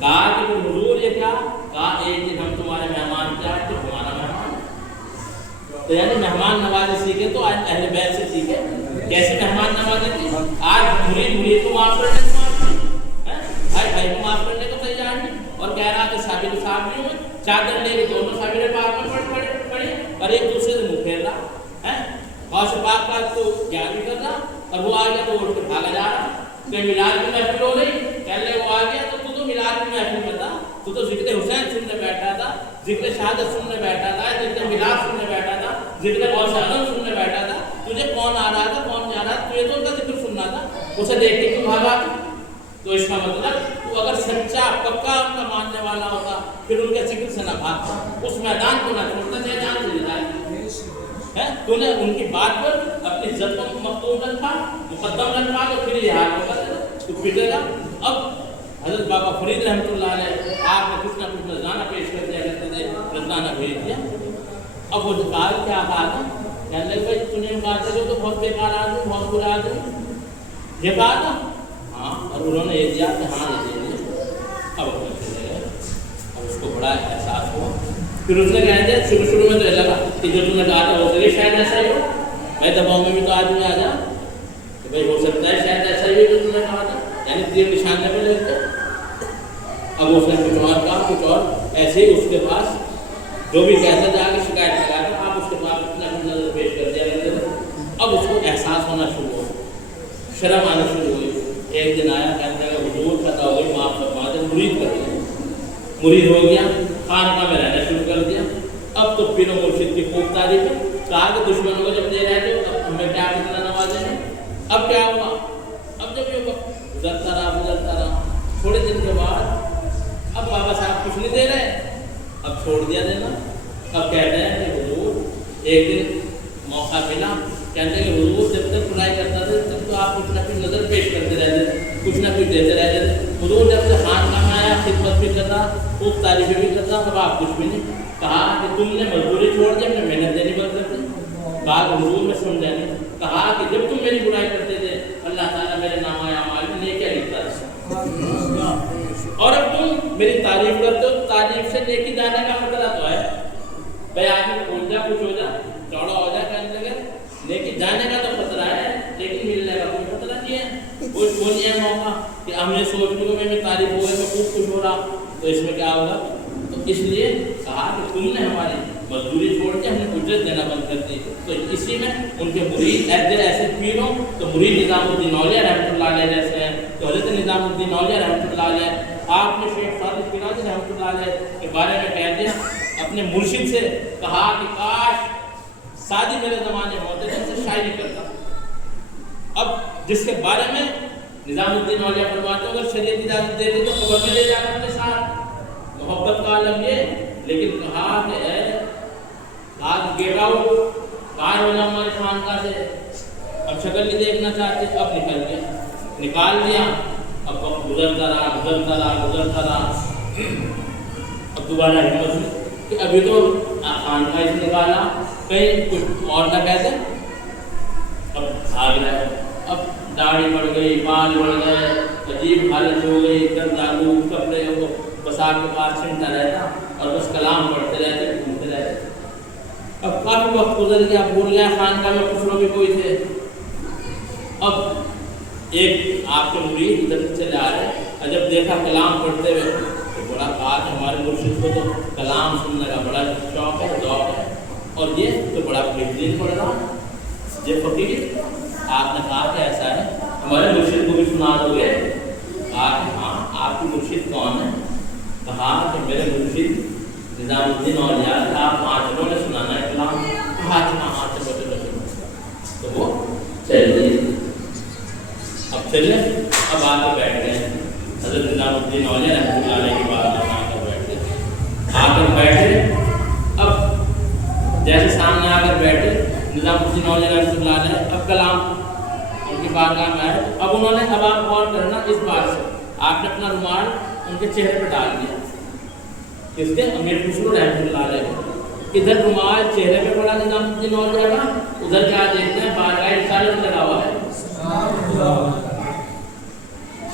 कहा कि तुम हुजूर ये क्या? कहा एक दिन हम तुम्हारे मेहमान थे, आज तो तुम्हारा मेहमान। तो यानी मेहमान नवाजी सीखे तो आज अहले बैत से सीखे। कैसे मेहमान नवाजी थी? आज मुरीद को माफ करने को माफ नहीं, भाई को माफ करने को तैयार नहीं, और कह रहा कि साबिर साहब नहीं हुए, चादर लेके दोनों साबिर पाक में पड़े और एक दूसरे से मुँह फेर रहा है। और से पाक को क्या भी कर रहा, और वो आ गया तो उठ के भागा जा रहा। कहीं मिलाद की महफिल हो रही, कहने वो आ गया तो तू तो मिलाद की महफिल में था, तू तो जिक्र हुसैन सुनने बैठा था, जिक्र शहादत सुनने बैठा था, जिक्र मिलाद सुनने बैठा था, जिक्र गौशानम सुनने बैठा था। तुझे कौन आ रहा था, कौन जा रहा था? तुझे तो उनका जिक्र सुनना था, उसे देख के क्यों भागा? तो इसका मतलब तू अगर सच्चा पक्का उनका मानने वाला होता, फिर उनके जिक्र से ना भागता, उस मैदान को ना छोड़ता, चाहे जान से है। तूने उनकी बात पर अपनी इज्जत को मखदूम रखा, मुकद्दम रखा, तो फिर यह हाल होगा, तू पिटेगा। अब हजरत बाबा फरीद रहमतुल्लाह अलैह आपने कुछ ना कुछ नजराना पेश कर दिया करते थे, नजराना भेज दिया। अब वो कहा क्या कहा था? कहने लगे भाई तूने कहा था जो तो बहुत बेकार आदमी, बहुत बुरा आदमी, ये कहा था हाँ, और उन्होंने ये दिया कि हाँ ये दे दिया। अब उसको बड़ा एहसास हुआ। फिर उसने कह दिया शुरू में तो लगा कि जो तुमने कहा था हो सके शायद ऐसा ही हो, भाई दबाव में भी तो आदमी आ जा, तो भाई हो सकता है शायद ऐसा ही हो जो तुमने कहा था, यानी तीर निशाने पे लेते। अब उसने कुछ और कहा, कुछ और ऐसे ही उसके पास जो भी कैसा जाके शिकायत लगा था, आप उसके पास अपना नजर पेश कर दिया करते थे। अब उसको एहसास होना शुरू हुआ, शर्म आना शुरू हुई। एक दिन आया, कहने लगा हुजूर खता हो गई, माफ फरमा दे, मुरीद कर दिया, मुरीद हो गया, खानका में रहना शुरू कर दिया। अब तो पीर मुर्शिद की खूब तारीफ है। कहा कि दुश्मनों को जब दे रहे थे तब हमें क्या कितना नवाजे हैं। अब क्या हुआ? अब जब ये गुजरता रहा, थोड़े दिन के बाद अब बाबा साहब कुछ नहीं दे रहे, अब छोड़ दिया देना। अब कहते हैं कि हुजूर एक दिन मौका मिला, कहते हैं कि हुजूर जब तक पढ़ाई करता था तब तो आप कुछ ना कुछ नजर पेश करते रहते थे, कुछ ना कुछ देते रहते थे। हुजूर जब से खानका में आया, खिदमत भी कर रहा, खूब तारीफें भी कर रहा, तब आप कुछ भी नहीं। कहा कि तुमने मजदूरी छोड़ दी, अपने मेहनत देनी बंद कर दी। बात हुजूर में सुन जानी। कहा कि जब तुम मेरी बुराई करते थे अल्लाह ताला मेरे नाम आया अमाल में नेकियां लिखता था, और अब तुम मेरी तारीफ करते हो, तारीफ से नेकी जाने का खतरा तो है। भाई आदमी खोल जा, कुछ हो जा, चौड़ा हो जा, कहने लगे लेकिन जाने का तो खतरा है, लेकिन मिलने का कोई खतरा नहीं है। कोई नहीं है मौका कि हमने सोच लिया मेरी तारीफ हो गई, मैं खूब खुश हो रहा, तो इसमें क्या होगा? तो इसलिए कहा कि तुमने हमारी मजदूरी छोड़ के हमने उजरत देना बंद कर दी। तो इसी में उनके मुरीद ऐसे पीर हों तो मुरीद निज़ामुद्दीन औलिया रहमतुल्लाह अलैह जैसे हैं, तो हज़रत निज़ामुद्दीन औलिया रहमतुल्लाह अलैह आपने शेख सादिक पिराजी रहमतुल्लाह अलैह के बारे में कह दिया, अपने मुर्शिद से कहा कि काश शादी मेरे ज़माने में होते थे, शायरी करता। अब जिसके बारे में निज़ामुद्दीन औलिया फरमाते अगर शरीयत इजाज़त दे दे तो खबर में ले जाना अपने साथ, मोहब्बत का आलम ये। लेकिन कहा कि आज गेट आउट, बाहर हो जाओ हमारे खानका से, अब शक्ल नहीं देखना चाहते, अब निकाल दिया। अब वक्त गुजरता रहा, अब दोबारा हिम्मत हुई कि अभी तो खानका से निकाला, कहीं कुछ और ना कहते, अब भाग रहा है। अब दाढ़ी बढ़ गई, बाल बढ़ गए, अजीब हालत हो गई, गर्दालू कपड़े हो, बस आपके पास चिंता रहता और बस कलाम पढ़ते रहते, घूमते रहते। अब काफी वक्त गुजर गया, भूल गया खानका में कुछ लोग भी कोई थे। अब एक आपके मुरीद इधर चले आ रहे, और जब देखा कलाम पढ़ते हुए तो बड़ा कहा कि हमारे मुर्शिद को तो कलाम सुनने का बड़ा शौक है, ज़ौक़ है, और ये तो बड़ा बेहतरीन पढ़ रहा है। ये फकीर आपने कहा कि ऐसा है, हमारे मुर्शिद को भी सुना दोगे? कहा कि हाँ, आपकी मुर्शिद कौन है? कहा कि मेरे मुर्शिद निज़ामुद्दीन औलिया आप 5 लोगों ने सुनाना है कलाम। कहा कि हाँ चलो, तो वो चलिए। अब चलिए, अब आके बैठ गए हज़रत निज़ामुद्दीन औलिया रहमतुल्लाह अलैह की बात आकर बैठे। अब जैसे सामने आकर बैठे निज़ामुद्दीन औलिया रहमतुल्लाह अलैह, अब कलाम उनकी बारगाह में आए, इस बात से आपने अपना रुमाल उनके चेहरे पे डाल दिया, किसके? अमीर खुसरो रहमतुल्लाह अलैह। इधर रुमाल चेहरे पे पड़ा निजामुद्दीन औलिया का, उधर क्या देखते हैं बारगाह रिसालत लगा हुआ है।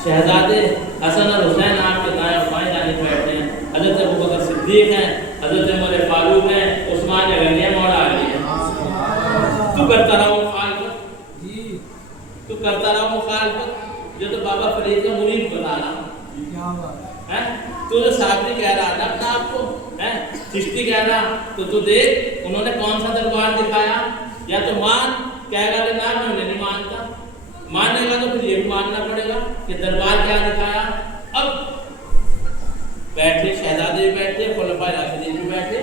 शहजादे हसन और हुसैन आपके दाएं और बाएं जानिब बैठे हैं, हजरत अबू बकर सिद्दीक हैं, हजरत उमर फारूक हैं, उस्मान गनी मौला अली हैं। तू करता रहा मुखालफत, तू करता रहा मुखालफत, जो तो बाबा फरीद का मुरीद बता रहा है। तू जो साबरी कह रहा था अपना आपको है, चिश्ती कह रहा, तो तू देख उन्होंने कौन सा दरबार दिखाया। या तो मान, कहेगा कि ना मैं उन्हें नहीं मानता, मानेगा तो फिर ये भी मानना पड़ेगा कि दरबार क्या दिखाया। अब बैठे शहजादे भी बैठे, खुलफाए राशिदीन भी बैठे,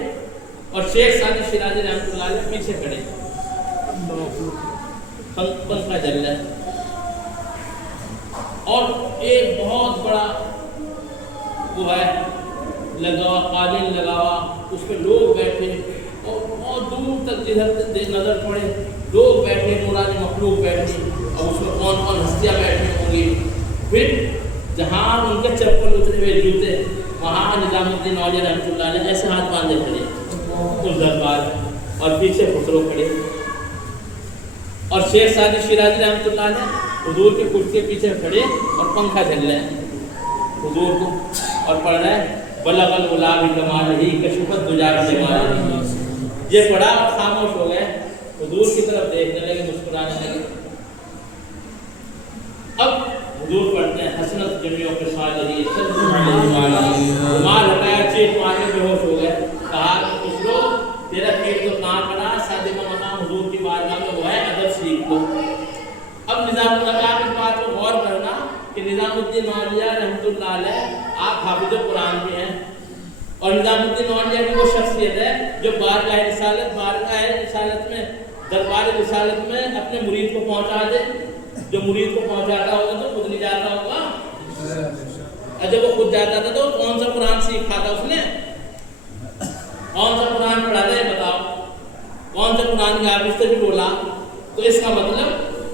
और शेख सादी शिराजी रहमतुल्लाह अलैह पीछे खड़े, पंखा जल रहा है, और एक बहुत बड़ा वो है लगा हुआ, कालीन लगा हुआ, उस पर लोग बैठे, और बहुत दूर तक जिधर नजर पड़े लोग बैठे, नूरानी मखलूक बैठी, और उसमें कौन कौन हस्तियाँ बैठी होंगी। फिर जहाँ उनके चप्पल उतरे हुए जूते, वहाँ निजामुद्दीन औलिया रहमतुल्लाह अलैह ऐसे हाथ बांधे खड़े उस दरबार, और पीछे खुसरो खड़े, और शेख सादी शिराजी रहमतुल्लाह अलैह हुजूर के कुर्सी के पीछे खड़े, और पंखा झल रहे हैं हुजूर को, और पढ़ रहे हैं बलगल गुलाब कमाल ही कशफत दुजा जमाल। ये पढ़ा और खामोश हो गए, हुजूर की तरफ देखने लगे, मुस्कुराने लगे। अब हुजूर पढ़ते हैं हसनत जमियों के साथ रही, रुमाल हटाया, चेक मारने बेहोश हो गए। कहा खुसरो तेरा पेट तो कहाँ पड़ा, शादी का मकाम हुजूर की बारगाह में हुआ है, अदब सीख लो। अब निजामुद्दीन आप इस बात को गौर करना कि निजामुद्दीन औलिया रहमतुल्लाह अलैह आप हाफिज़ कुरान भी हैं, और निजामुद्दीन औलिया की वो शख्सियत है जो बारगाह रिसालत में, दरबार रिसालत में अपने मुरीद को पहुंचा दे। जो मुरीद को पहुंचाता होगा तो खुद नहीं जाता होगा, और जब वो खुद जाता था तो कौन सा कुरान सीखा था उसने, कौन सा कुरान पढ़ा था ये बताओ, कौन सा कुरान की हाफिज़ से भी बोला। तो इसका मतलब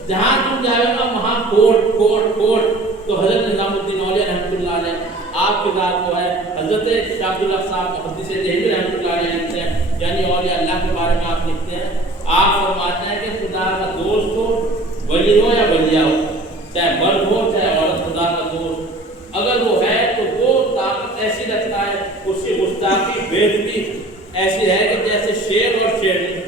जहाँ तुम जाएगा वहाँ कोट कोट कोट। तो हजरत निजामुद्दीन औलिया रहमतुल्लाह अलैह आपकी रात को है, हजरत शाह अब्दुल्लाह साहब मुहद्दिस देहलवी रहमतुल्लाह अलैह लिखते हैं, यानी औलिया अल्लाह के बारे में आप लिखते हैं, आप फरमाते हैं कि खुदा का दोस्त हो, वली हो या वलिया हो, चाहे मर्द हो चाहे औरत, खुदा का दोस्त अगर वो है तो वो ताकत ऐसी रखता है, उसकी गुस्ताखी बेइज्जती ऐसी है कि जैसे शेर और शेरनी,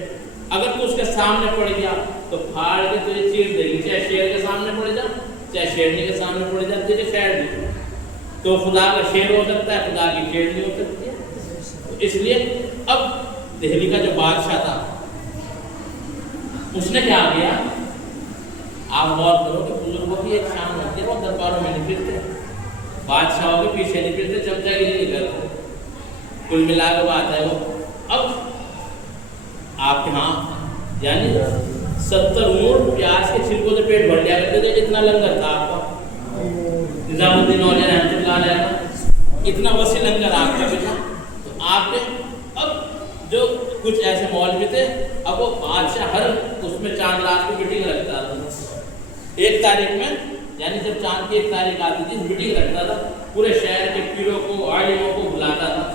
अगर तू उसके सामने पड़ गया तो फाड़ के तुझे चीर देगी, चाहे शेर के सामने पड़ जा चाहे शेरनी के सामने पड़ जा, तुझे खैर दी। तो खुदा का शेर हो सकता है, खुदा की शेरनी हो सकती है। तो इसलिए अब दिल्ली का जो बादशाह था उसने क्या किया, आप गौर करो कि बुजुर्गों की एक शान होती है, वो दरबारों में नहीं फिरते, बादशाहों के पीछे नहीं फिरते, चमचागिरी नहीं करते, कुल मिला के बात है वो। अब आपके यहाँ यानी 70 ऊँट प्याज के छिलकों से पेट भर लिया करते थे, इतना लंगर था आपका निजामुद्दीन औलिया रहमतुल्लाह अलैह का, इतना वसी लंगर आपका भी था। तो आपके अब जो कुछ ऐसे मौलवी थे, अब वो बादशाह हर उसमें चांद रात को मीटिंग रखता था, 1 तारीख में, यानी जब चांद की 1 तारीख आती थी मीटिंग रखता था, पूरे शहर के पीरों को आलिमों को बुलाता था,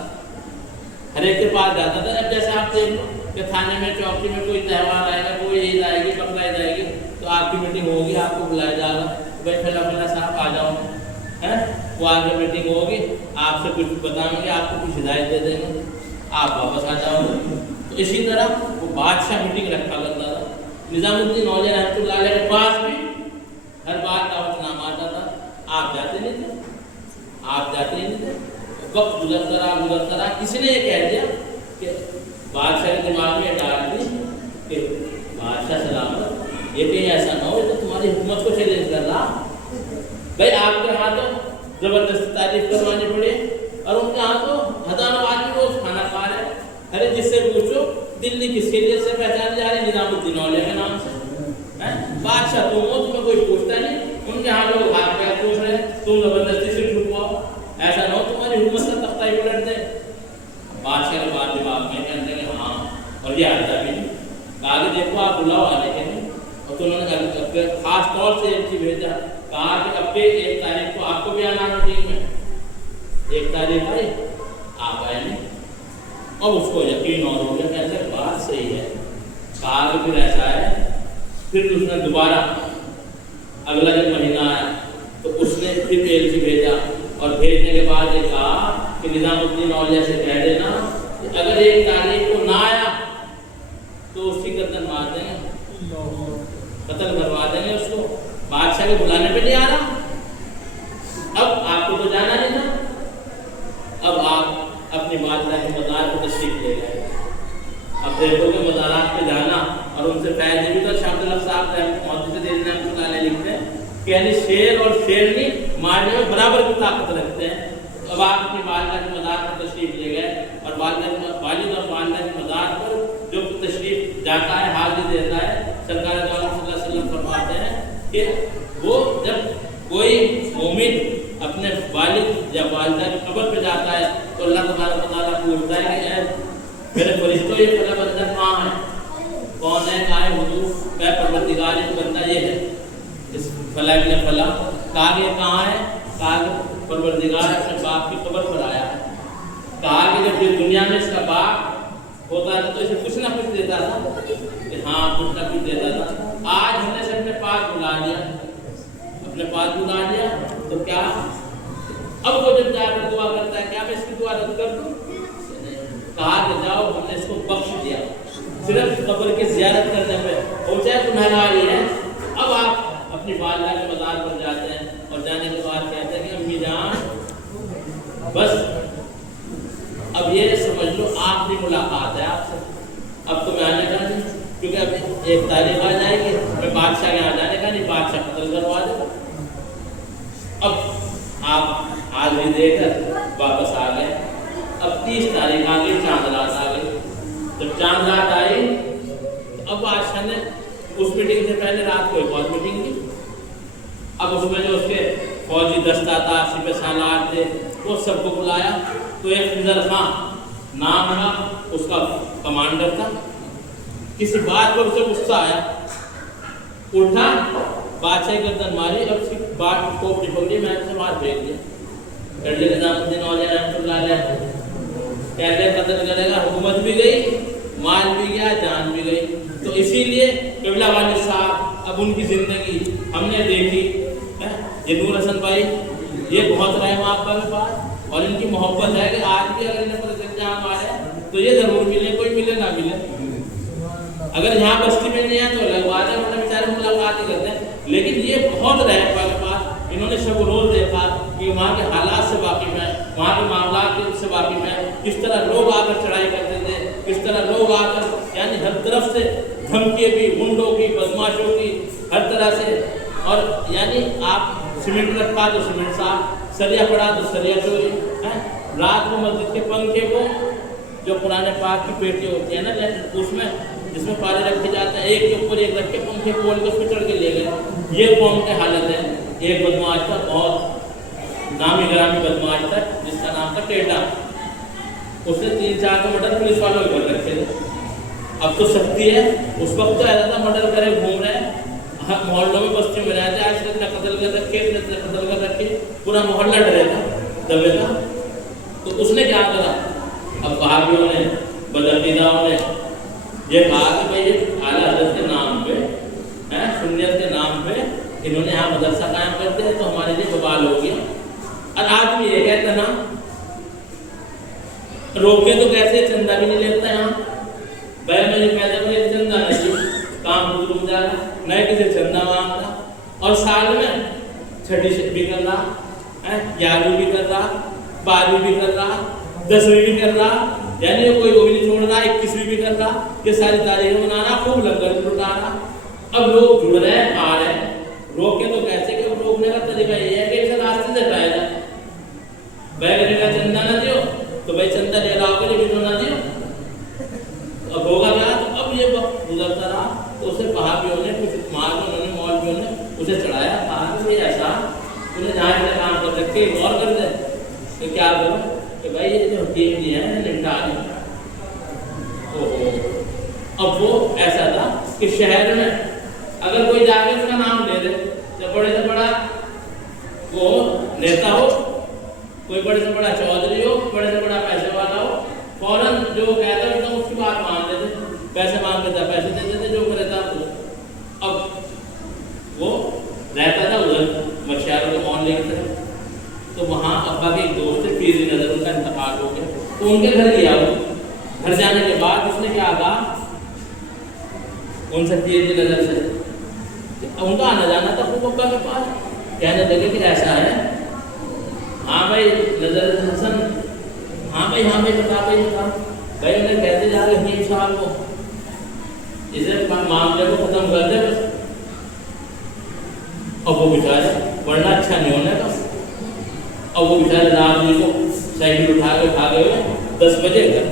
हर एक के पास जाता था। अब जैसे आप देख लो कि थाने में चौकी में कोई त्यौहार आएगा, कोई ईद आएगी, बकरा ईद आएगी, तो आपकी मीटिंग होगी, आपको बुलाया जाएगा, भाई फला फला साहब आ जाओ, है वो आगे मीटिंग होगी, आपसे कुछ बताएंगे, आपको कुछ हिदायत दे देंगे, आप वापस आ जाओगे। तो इसी तरह वो बादशाह मीटिंग रखा करता था। निजामुद्दीन औलिया रहमतुल्लाह अलैह के पास भी हर बार दावतनामा आता था, आप जाते नहीं थे, आप जाते ही नहीं थे। वक्त गुजरता रहा, किसी ने ये कह दिया कि बादशाह के दिमाग में डाल दी कि बादशाह सलामत, ये कहीं ऐसा ना हो ये तो तुम्हारी हुकूमत को चैलेंज कर रहा। भाई आपके यहाँ तो जबरदस्ती तारीफ करवानी पड़े, और उनके यहाँ तो हजारों आदमी रोज खाना खा रहे। अरे जिससे पूछो दिल्ली किसके लिए से पहचान जा रही, निजामुद्दीन औलिया के नाम से, बादशाह तुम हो, तुम्हें कोई पूछता नहीं, उनके यहाँ लोग हाथ पैर पूछ रहे, तुम जबरदस्ती से छुपवाओ, ऐसा ना हो तुम्हारी हुकूमत का तख्ता ही पलट दे। बादशाह के बाद दिमाग में कहते हैं हाँ, और ये आता भी नहीं, कहा कि देखो आप बुलाओ आने के नहीं, और तो उन्होंने खास तौर से एक चीज भेजा कहा कि अब के 1 तारीख को आपको भी आना मीटिंग में, 1 तारीख आई आप आए नहीं। अब उसको यकीन और हो गया, कहते बात सही है। कहा कि फिर ऐसा है, फिर उसने दोबारा अगला जब महीना आया तो उसने फिर एलसी भेजा, और भेजने के बाद ये कहा कि निजामुद्दीन औलिया से कह देना कि अगर 1 तारीख को ना आया तो उसकी गर्दन मार देंगे, कत्ल करवा देंगे उसको, बादशाह के बुलाने पे नहीं आ रहा। अब आपको तो जाना नहीं था, अब आप अपनी बादशाह के मज़ार को तशरीफ ले गए। अब देखोगे मज़ारात पे जाना और उनसे फैज़ भी तो शाब्दुल्लाह साहब मोहम्मद लिखते हैं कि यानी शेर और शेरनी मारने में बराबर की ताकत रखते हैं। अब आप अपनी वालिदा के मज़ार पर तशरीफ ले गए, और वालिद और वालिदा के मज़ार पर जो तशरीफ जाता है, हाजिर देता है, सरकार दो आलम सल्लल्लाहु अलैहि वसल्लम फरमाते हैं कि वो जब कोई मोमिन अपने वालिद या वालिदा की कब्र पे जाता है तो अल्लाह तबारक व तआला पूछता है कि मेरे फरिश्तों ये फला बंदा कहाँ है, कौन है, कहाँ है हुजूर, मैं परवरदिगार इस बंदा ये है, इस फला के फला। कहा कि कहाँ है, कहा कि परवरदिगार अपने बाप की कब्र पर आया है। कहा कि जब ये दुनिया में इसका बाप होता था तो इसे कुछ ना कुछ देता था, कि हाँ कुछ ना कुछ देता था। आज हमने से अपने पास बुला लिया, अपने पास बुला लिया, तो क्या अब वो जब जाकर दुआ करता है, क्या मैं इसकी दुआ रद्द कर दूँ? कहा कि जाओ, हमने इसको बख्श दिया, सिर्फ कब्र की ज़ियारत करने में पहुँचा है, गुनहगार ही है। अब आप अपनी वालिदा के मज़ार पर जाते हैं, और जाने के बाद कहते हैं कि अम्मी जान बस अब ये समझ लो आखिरी मुलाकात है आपसे, अब तो मैं आने का नहीं, क्योंकि अब 1 तारीख आ जाएगी, मैं बादशाह के यहाँ जाने का नहीं, बादशाह कत्ल करवा देगा। अब आप हाजिरी देकर वापस आ गए। अब 30 तारीख आ गई, चांद रात आ गई। जब चांद रात आई तो अब बादशाह ने उस मीटिंग से पहले रात को एक और मीटिंग की। अब उसमें जो उसके फौजी दस्ता था, सिपह सालार थे, वो सबको बुलाया। तो एक फिजल खां नाम का उसका कमांडर था, किसी बात पर उसे गुस्सा आया, उठा, बादशाह की गर्दन मारी और उसकी बात को पकड़ी, मैं उसे मार फेंक दिया। निजामुद्दीन औलिया रहमतुल्लाह अलैह कहते कत्ल करेगा, हुकूमत भी गई, माल भी गया, जान भी गई। तो इसीलिए क़िबला वाले साहब अब उनकी ज़िंदगी हमने देखी है। ये नूर हसन भाई ये बहुत रहे आपका के पास, और इनकी मोहब्बत है कि आज भी अगर इन्हें पता चल जाए हमारे तो ये ज़रूर मिले, कोई मिले ना मिले। अगर यहाँ बस्ती में नहीं है तो अलग बात है, वरना बेचारे मुलाकात ही करते हैं। लेकिन ये बहुत रहे आपके पास, इन्होंने सब रोज़ देखा कि वहाँ के हालात से वाकिफ़ है, वहाँ के मामलात से वाकिफ़ है, किस तरह लोग आकर चढ़ाई करते थे, किस तरह लोग आकर यानी हर तरफ से धमकी भी, गुंडों की, बदमाशों की, हर तरह से। और यानी आप सीमेंट रखा तो सीमेंट साफ, सरिया पड़ा तो सरिया चोरी है। रात को मस्जिद के पंखे को जो पुराने पाक की पेटी होती है ना, उसमें जिसमें पारे रखे जाते हैं, एक के ऊपर एक रख के पंखे खोल के उसमें चढ़ के ले गए। ये कौम की हालत है। एक बदमाश था, बहुत नामी ग्रामी बदमाश था, जिसका नाम था टेटा। उसने 3-4 मर्डर पुलिस वालों के घर रखे थे। अब तो शक्ति है, उस वक्त तो ऐसा था मर्डर करे घूम रहे हैं, मोहल्लों में बस्तियों में रहते, आज इतना कत्ल कर रखे, इतना कत्ल कर रखे, पूरा मोहल्ला डरे था, दबे था। तो उसने क्या करा, अब भाइयों ने, बदअकीदाओं ने ये कहा कि भाई ये आला हज़रत के नाम पे है, सुन्नियत के नाम पे इन्होंने यहाँ मदरसा कायम करते हैं तो हमारे लिए बवाल हो गया। और आदमी ये कहता ना रोके तो कैसे, चंदा भी नहीं लेता यहाँ, भाई मुझे पैदा में चंदा नहीं, काम रुक जा रहा, नए किसी चंदा मांगता, और साल में छठी भी कर रहा है, 11वीं भी कर रहा, 12वीं भी कर रहा, 10वीं भी कर रहा, यानी कोई वो भी नहीं छोड़ रहा, 21वीं भी कर रहा, ये सारी तारीखें मनाना, खूब लंगर लुटा रहा। अब लोग जुड़ रहे हैं, आ रहे हैं, रोके तो कैसे, कि रोकने का तरीका ये है कि इसे रास्ते से हटाया जाए। बैग का चंदा ना दियो तो भाई चंदा ले रहा भी तो ना दियो, अब होगा क्या। तो अब ये वक्त गुजरता रहा तो उसे वहाबियों ने, कुछ उन्होंने मौलवियों ने उसे चढ़ाया, कहा कि ऐसा उन्हें जहाँ से काम कर सकते गौर कर दे तो क्या करो कि भाई ये जो हकीम जी हैं निपटा दें। अब वो ऐसा था कि शहर में अगर कोई जाके उसका नाम ले दे तो बड़े से बड़ा नेता हो, कोई बड़े से बड़ा चौधरी हो, बड़े से बड़ा पैसे वाला हो, फौरन जो कहता है तो उसकी बात मान लेते, पैसे मांगते थे पैसे देते थे, जो करे था वो। अब वो रहता था उधर मछियारों के मोहल्ले की तरफ, तो वहाँ अब्बा के एक दोस्त थे, पीर नजर, उनका इंतकाल हो गया, तो उनके घर गया वो। घर जाने के बाद उसने क्या कहा उनसे, पीर नजर से उनका आना जाना था खूब अब्बा के पास, कहने लगे कि ऐसा है, हाँ भाई नजर हसन, हाँ भाई बता भाई उन्हें कहते जा रहे हकीम साहब को इसे मामले को खत्म कर दे बस। अब वो बेचारे पढ़ना अच्छा नहीं होने का, अब वो बेचारे रात जी को साइकिल उठा गए 10 बजे घर,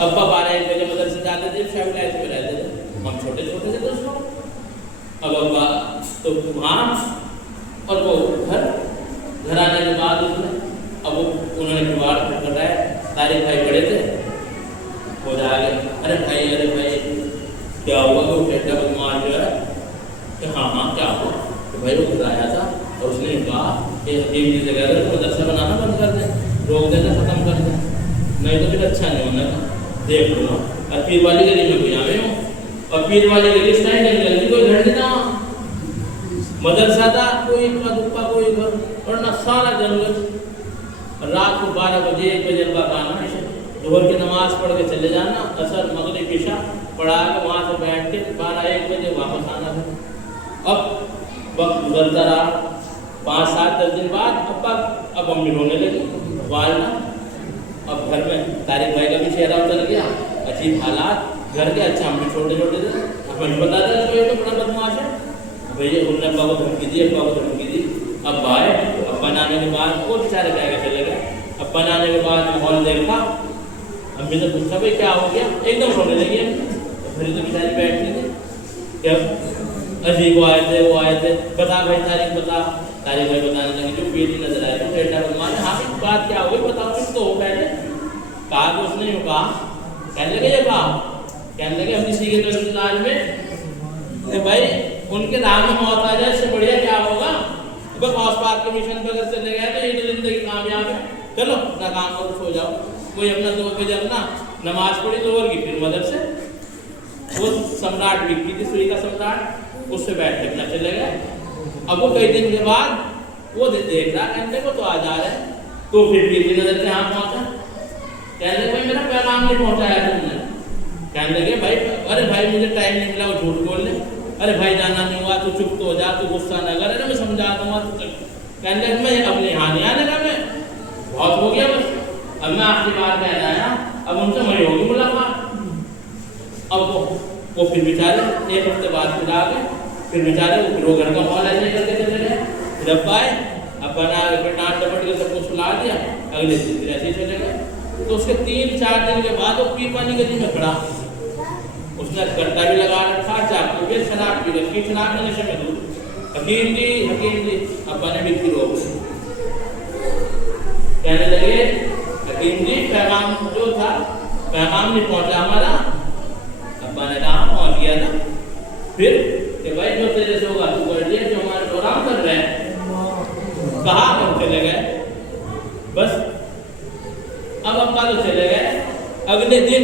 अब्बा 12-1 बजे मदरसे जाते थे, शायद लाइफ में रहते थे, हम छोटे थे दोस्तों। अब अब्बा तो वहाँ और वो घर आने के बाद उसने अब उन्होंने किवाड़ खटखटाया, तारिक भाई बड़े थे, वो जा गए, अरे भाई क्या हुआ, वो बेटा बदमाश जो है कि हाँ क्या हुआ, तो भाई वो खुद आया था और उसने कहा कि हकीम की जगह मदरसा बनाना बंद कर दें, रोक देना, ख़त्म कर दें, नहीं तो फिर अच्छा नहीं होना था, देख लो। और पीर वाली गली में कोई आवे हो, और पीर वाली गली इस टाइम नहीं गली कोई घर नहीं था, मदरसा था, कोई इक्का दुक्का कोई घर, और ना सारा जंगल। रात को 12 बजे 1 बजे अब्बा का आना, जोहर की नमाज पढ़ के चले जाना, असर मगरिब इशा पढ़ा के वहाँ से बैठ के 12-1 बजे वापस आना था। अब वक्त गुजरता रहा, 5-7-10 दिन बाद अब अम्मी रोने लगी, वालना। अब घर में तारिक भाई का भी चेहरा उतर गया, अजीब हालात घर के। अच्छा हम भी छोटे थे, हमें बता दें तो ये तो बड़ा बदमाश है भैया, उन्होंने अब्बा को धमकी दी, अब आए, अब्बा आने के बाद वो बेचारे कह के चले गए। अब्बा आने के बाद माहौल देखा, अम्मी से पूछा भाई क्या हो गया, एकदम रोने लगी अम्मी, फिर तो बेचारी बैठती थी, जब अजीब वो आए थे, बता भाई तारीख बता, तारीख भाई बताने लगे, जो पीली नजर आए तो बेटा बदमाश, हाँ बात क्या हुई बताओ, कुछ तो हो पहले कहा, तो उसने यूँ कहा, कहने लगे ये कहा, कहने लगे हम इसी के इलाज में भाई उनके नाम में मौत आ जाए, इससे बढ़िया क्या होगा, बस हौस पाक के मिशन पर अगर चले गए तो ये तो जिंदगी कामयाब है, चलो अपना काम करो सो जाओ। कोई अपना 2 बजे अपना नमाज पढ़ी जोहर की, फिर मदरसे, वो सम्राट विक्की थी सुई का सम्राट, उससे बैठ के अपना चले गए। अब वो कई दिन के बाद वो देख रहा, कहने को तो आ जा रहे, तो फिर पीर नजर के यहाँ पहुंचा, कहने लगे भाई मेरा पैगाम नहीं पहुंचाया तुमने, कहने लगे भाई अरे भाई मुझे टाइम नहीं मिला, वो झूठ बोल ले, अरे भाई जाना नहीं हुआ, तू चुप तो हो जा, तू गुस्सा न कर, अरे मैं समझा दूंगा, कहने लगे मैं अपने यहाँ नहीं आने का, मैं बहुत हो गया बस, अब मैं आखिरी बार कहना आया, अब उनसे वही होगी मुलाकात। अब वो फिर बेचारे 1 हफ्ते बाद फिर आ गए, फिर बेचारे वो घर का माहौल ऐसे करके चले गए, फिर अब्बा आए, अब्बा ने फिर डांट डपट के सबको सुला दिया, अगले दिन फिर ऐसे ही चले गए। तो उसके 3-4 दिन के बाद वो पीर वाली गली में खड़ा, उसने कट्टा भी लगा रखा, चाकू भी, शराब पी रखी, शराब में नशे में दूध, हकीम जी अब्बा ने भी फिर रोक, कहने लगे हकीम जी पैगाम जो था पैगाम नहीं पहुंचा हमारा, अब्बा ने कहा पहुंच गया था, फिर कि भाई जो तेरे से होगा तू कर दिया, जो हमारे प्रोग्राम कर रहे हैं, कहा हम चले गए बस। अब अब्बा तो चले गए, अगले दिन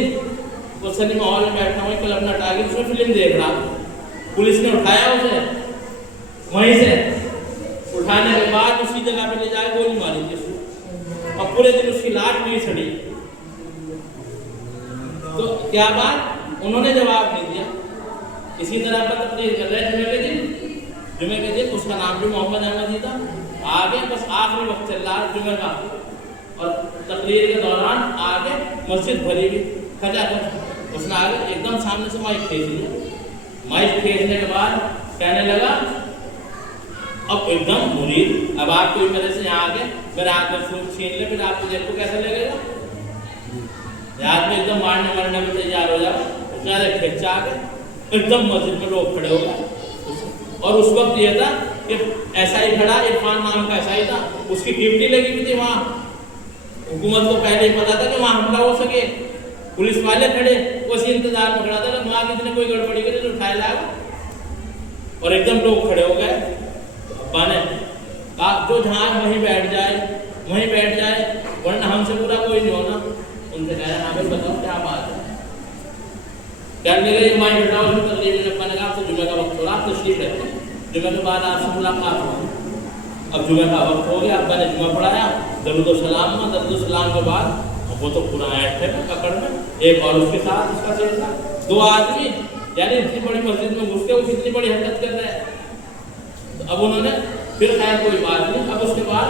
वो सिनेमा हॉल में बैठा हुआ क्लब टागिल, उसमें फिल्म देख रहा, पुलिस ने उठाया उसे, वहीं से उठाने के बाद उसी जगह पे ले जाकर गोली मारी थी, और पूरे दिन उसकी लाश नहीं सड़ी। तो क्या बात, उन्होंने जवाब नहीं दिया। इसी तरह पर तकरीर कर रहे जुमे के दिन उसका नाम भी मोहम्मद अहमद ही था, आगे बस आखिरी वक्त चल रहा है जुमे का, और तकरीर के दौरान आगे मस्जिद भरी हुई खजा कर, उसने आगे एकदम सामने से माइक खींच लिया, माइक खींचने के बाद कहने लगा अब एकदम मुरीद, अब आप कोई मेरे से यहाँ आके मेरे हाथ में फूल छीन ले, फिर आपको देखो कैसा लगेगा, हाथ में एकदम मारने में तैयार हो जाओ, उसने खींचा के एकदम मस्जिद में लोग खड़े हो गए। और उस वक्त ये था कि ऐसा ही खड़ा, इरफान नाम का ऐसा ही था, उसकी ड्यूटी लगी हुई थी वहाँ, हुकूमत को पहले ही पता था कि वहाँ हमला हो सके, पुलिस वाले खड़े उसी इंतजार में खड़ा था, वहाँ किसी ने कोई गड़बड़ी करी तो उठाया जाएगा, और एकदम लोग खड़े हो गए। अब्बा ने जो जहाँ वहीं बैठ जाए, वरना हमसे पूरा कोई नहीं होना। उनसे कह रहे हैं हाँ भाई बताओ क्या बात है। कहने लगे माई बेटा उसमें तकलीफ ने मैंने कहा तो जुमे का वक्त हो रहा, आप तशरीफ रखते हैं, जुमे के बाद आपसे मुलाकात होगी। अब जुमे का वक्त हो गया, अब्बा ने जुमा पढ़ाया, दरूद सलाम के बाद वो तो पूरा ऐड थे पकड़ में, एक और उसके साथ उसका शेर था, 2 आदमी यानी इतनी बड़ी मस्जिद में घुस के वो कितनी बड़ी हरकत कर रहे हैं। तो अब उन्होंने फिर खैर कोई बात नहीं। अब उसके बाद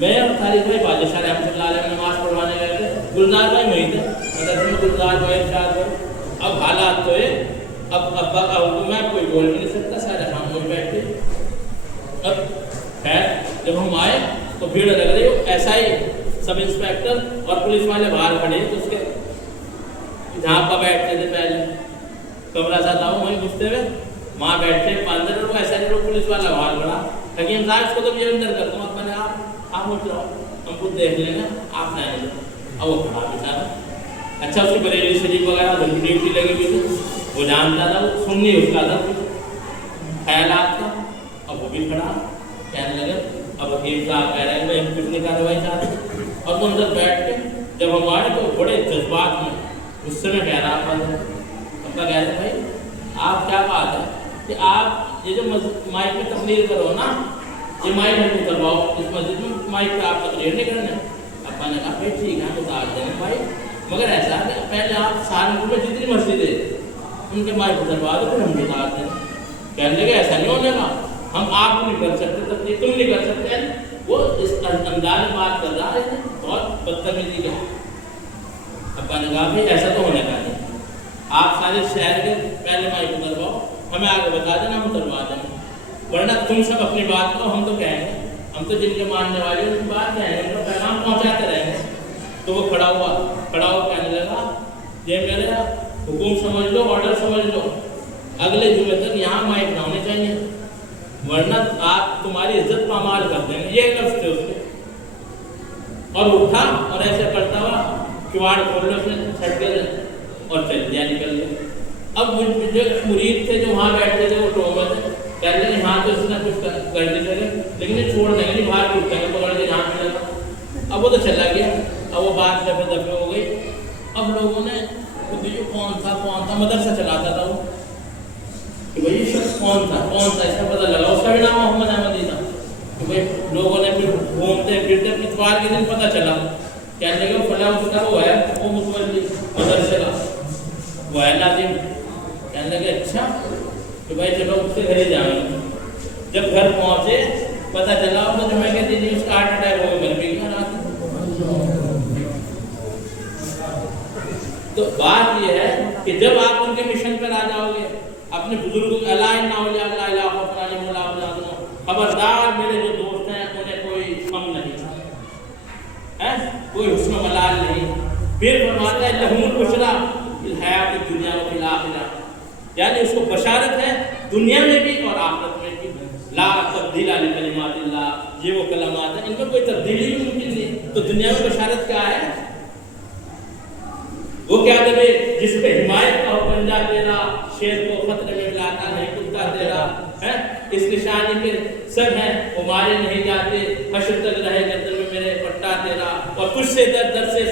मैं और तारिक भाई बादशाह रहमतुल्लाह अलैह नमाज पढ़वाने गए थे, गुलजार भाई वहीं थे, मतलब गुलजार भाई इरशाद भाई। अब हालात तो है, अब अब्बा का हुक्म है, कोई बोल भी नहीं सकता, सारे खामोश बैठे। अब खैर जब हम आए तो भीड़ लग रही, ऐसा ही सब इंस्पेक्टर और पुलिस वाले बाहर खड़े, तो उसके जहाँ अब्बा बैठते थे पहले कमरा सा था वहीं घुसते हुए वहाँ बैठे अंदर, और ऐसा नहीं पुलिस वाला बाहर खड़ा, हकीम साहब इसको तो ये अंदर कर दूँ, मैंने आप उठ जाओ, हम खुद देख लेंगे, आप नहीं ले। अब वो खड़ा बेचारा, अच्छा उसकी बरेली शरीफ वगैरह ड्यूटी लगी हुई थी, वो जानता था, वो सुननी उसका था ख्यालात का। अब वो भी खड़ा कहने लगे, अब हकीम साहब कह रहे हैं भाई हम कुछ नहीं कार्रवाई चाहते। और वो अंदर बैठ के जब हम आए तो बड़े जज्बात में गुस्से में कह रहा अब्बा कह रहे भाई आप क्या बात है कि आप ये जो माइक में तकरीर करो ना, ये माइक में उतरवाओ, इस मस्जिद में माइक पे आप तकरीर नहीं करने। अब्बा ने कहा भाई ठीक है हम उतार देंगे भाई, मगर ऐसा है कि पहले आप सहारनपुर में जितनी मस्जिद है उनके माइक उतरवा दो, फिर हम उतार देंगे। कहने लगे ऐसा नहीं होने का, हम आप नहीं कर सकते तकरीर, तुम नहीं कर सकते। वो इस अंदाज में बात कर रहा है, बहुत बदतमीजी का। अब्बा ने कहा भाई ऐसा तो होने का नहीं, आप सारे शहर के पहले माइक उतरवाओ, हमें आगे बता देना, हम उतरवा देंगे, वरना तुम सब अपनी बात करो, हम तो कहेंगे, हम तो जिनके मानने वाले उनकी बात कहेंगे, उनका पैगाम पहुँचाते रहेंगे। तो वो खड़ा हुआ कहने लगा ये मेरे हुकुम समझ लो, ऑर्डर समझ लो, अगले जुमे तक यहाँ माइक ना होने चाहिए, वरना आप तुम्हारी इज्जत पामाल कर देंगे। ये लफ्ज़ थे उसके। और उठा और ऐसे करता हुआ किवाड़ खोल लो उसने छटके और चल दिया निकल गया। अब जो मुरीद थे जो वहाँ बैठते थे वो टोमे थे, कहते हैं हाँ तो इसने कुछ कर दे चले, लेकिन ये छोड़ देंगे नहीं, बाहर टूट देंगे पकड़ के जहाँ मिलेगा। अब वो तो चला गया, अब वो बात दफे हो गई। अब लोगों ने कौन था मदरसा चलाता था वो, कि भाई ये शख्स कौन था इसका पता लगा, उसका भी नाम मोहम्मद अहमद ही था। तो भाई लोगों ने फिर घूमते फिरते इतवार के दिन पता चला, कहने लगे फला उसका वो है, वो मुतवल्ली मदरसे का वो है नाजिम। कहने लगे अच्छा तो भाई चलो उसके घर ही जाएंगे। जब घर पहुँचे पता चला तो जुमे के दिन ही उसका हार्ट अटैक हो गया, मर भी गया रात। तो बात यह है कि जब आप उनके मिशन पर आ जाओगे, अपने बुजुर्गों खबरदार मेरे जो दोस्त हैं उन्हें कोई कम नहीं है, कोई हुस्न मलाल नहीं। फिर फरमाता है लहुमुल बुशरा फिल हयात दुनिया व फिल आखिरा, यानी उसको बशारत है दुनिया में भी और आखिरत में भी। ला तब्दीला लि कलिमातिल्लाह, ये वो कलमात है इनमें कोई तब्दीली मुमकिन नहीं। तो दुनिया में बशारत क्या है, वो क्या देवे जिस पे हिमायत का पंजा तेरा, शेर को खतरे में मिलाता नहीं कुत्ता तेरा है। इस निशानी के सब हैं वो मारे नहीं जाते, हश्र तक रहे गर्दन में मेरे पट्टा तेरा। और तुझसे दर दर से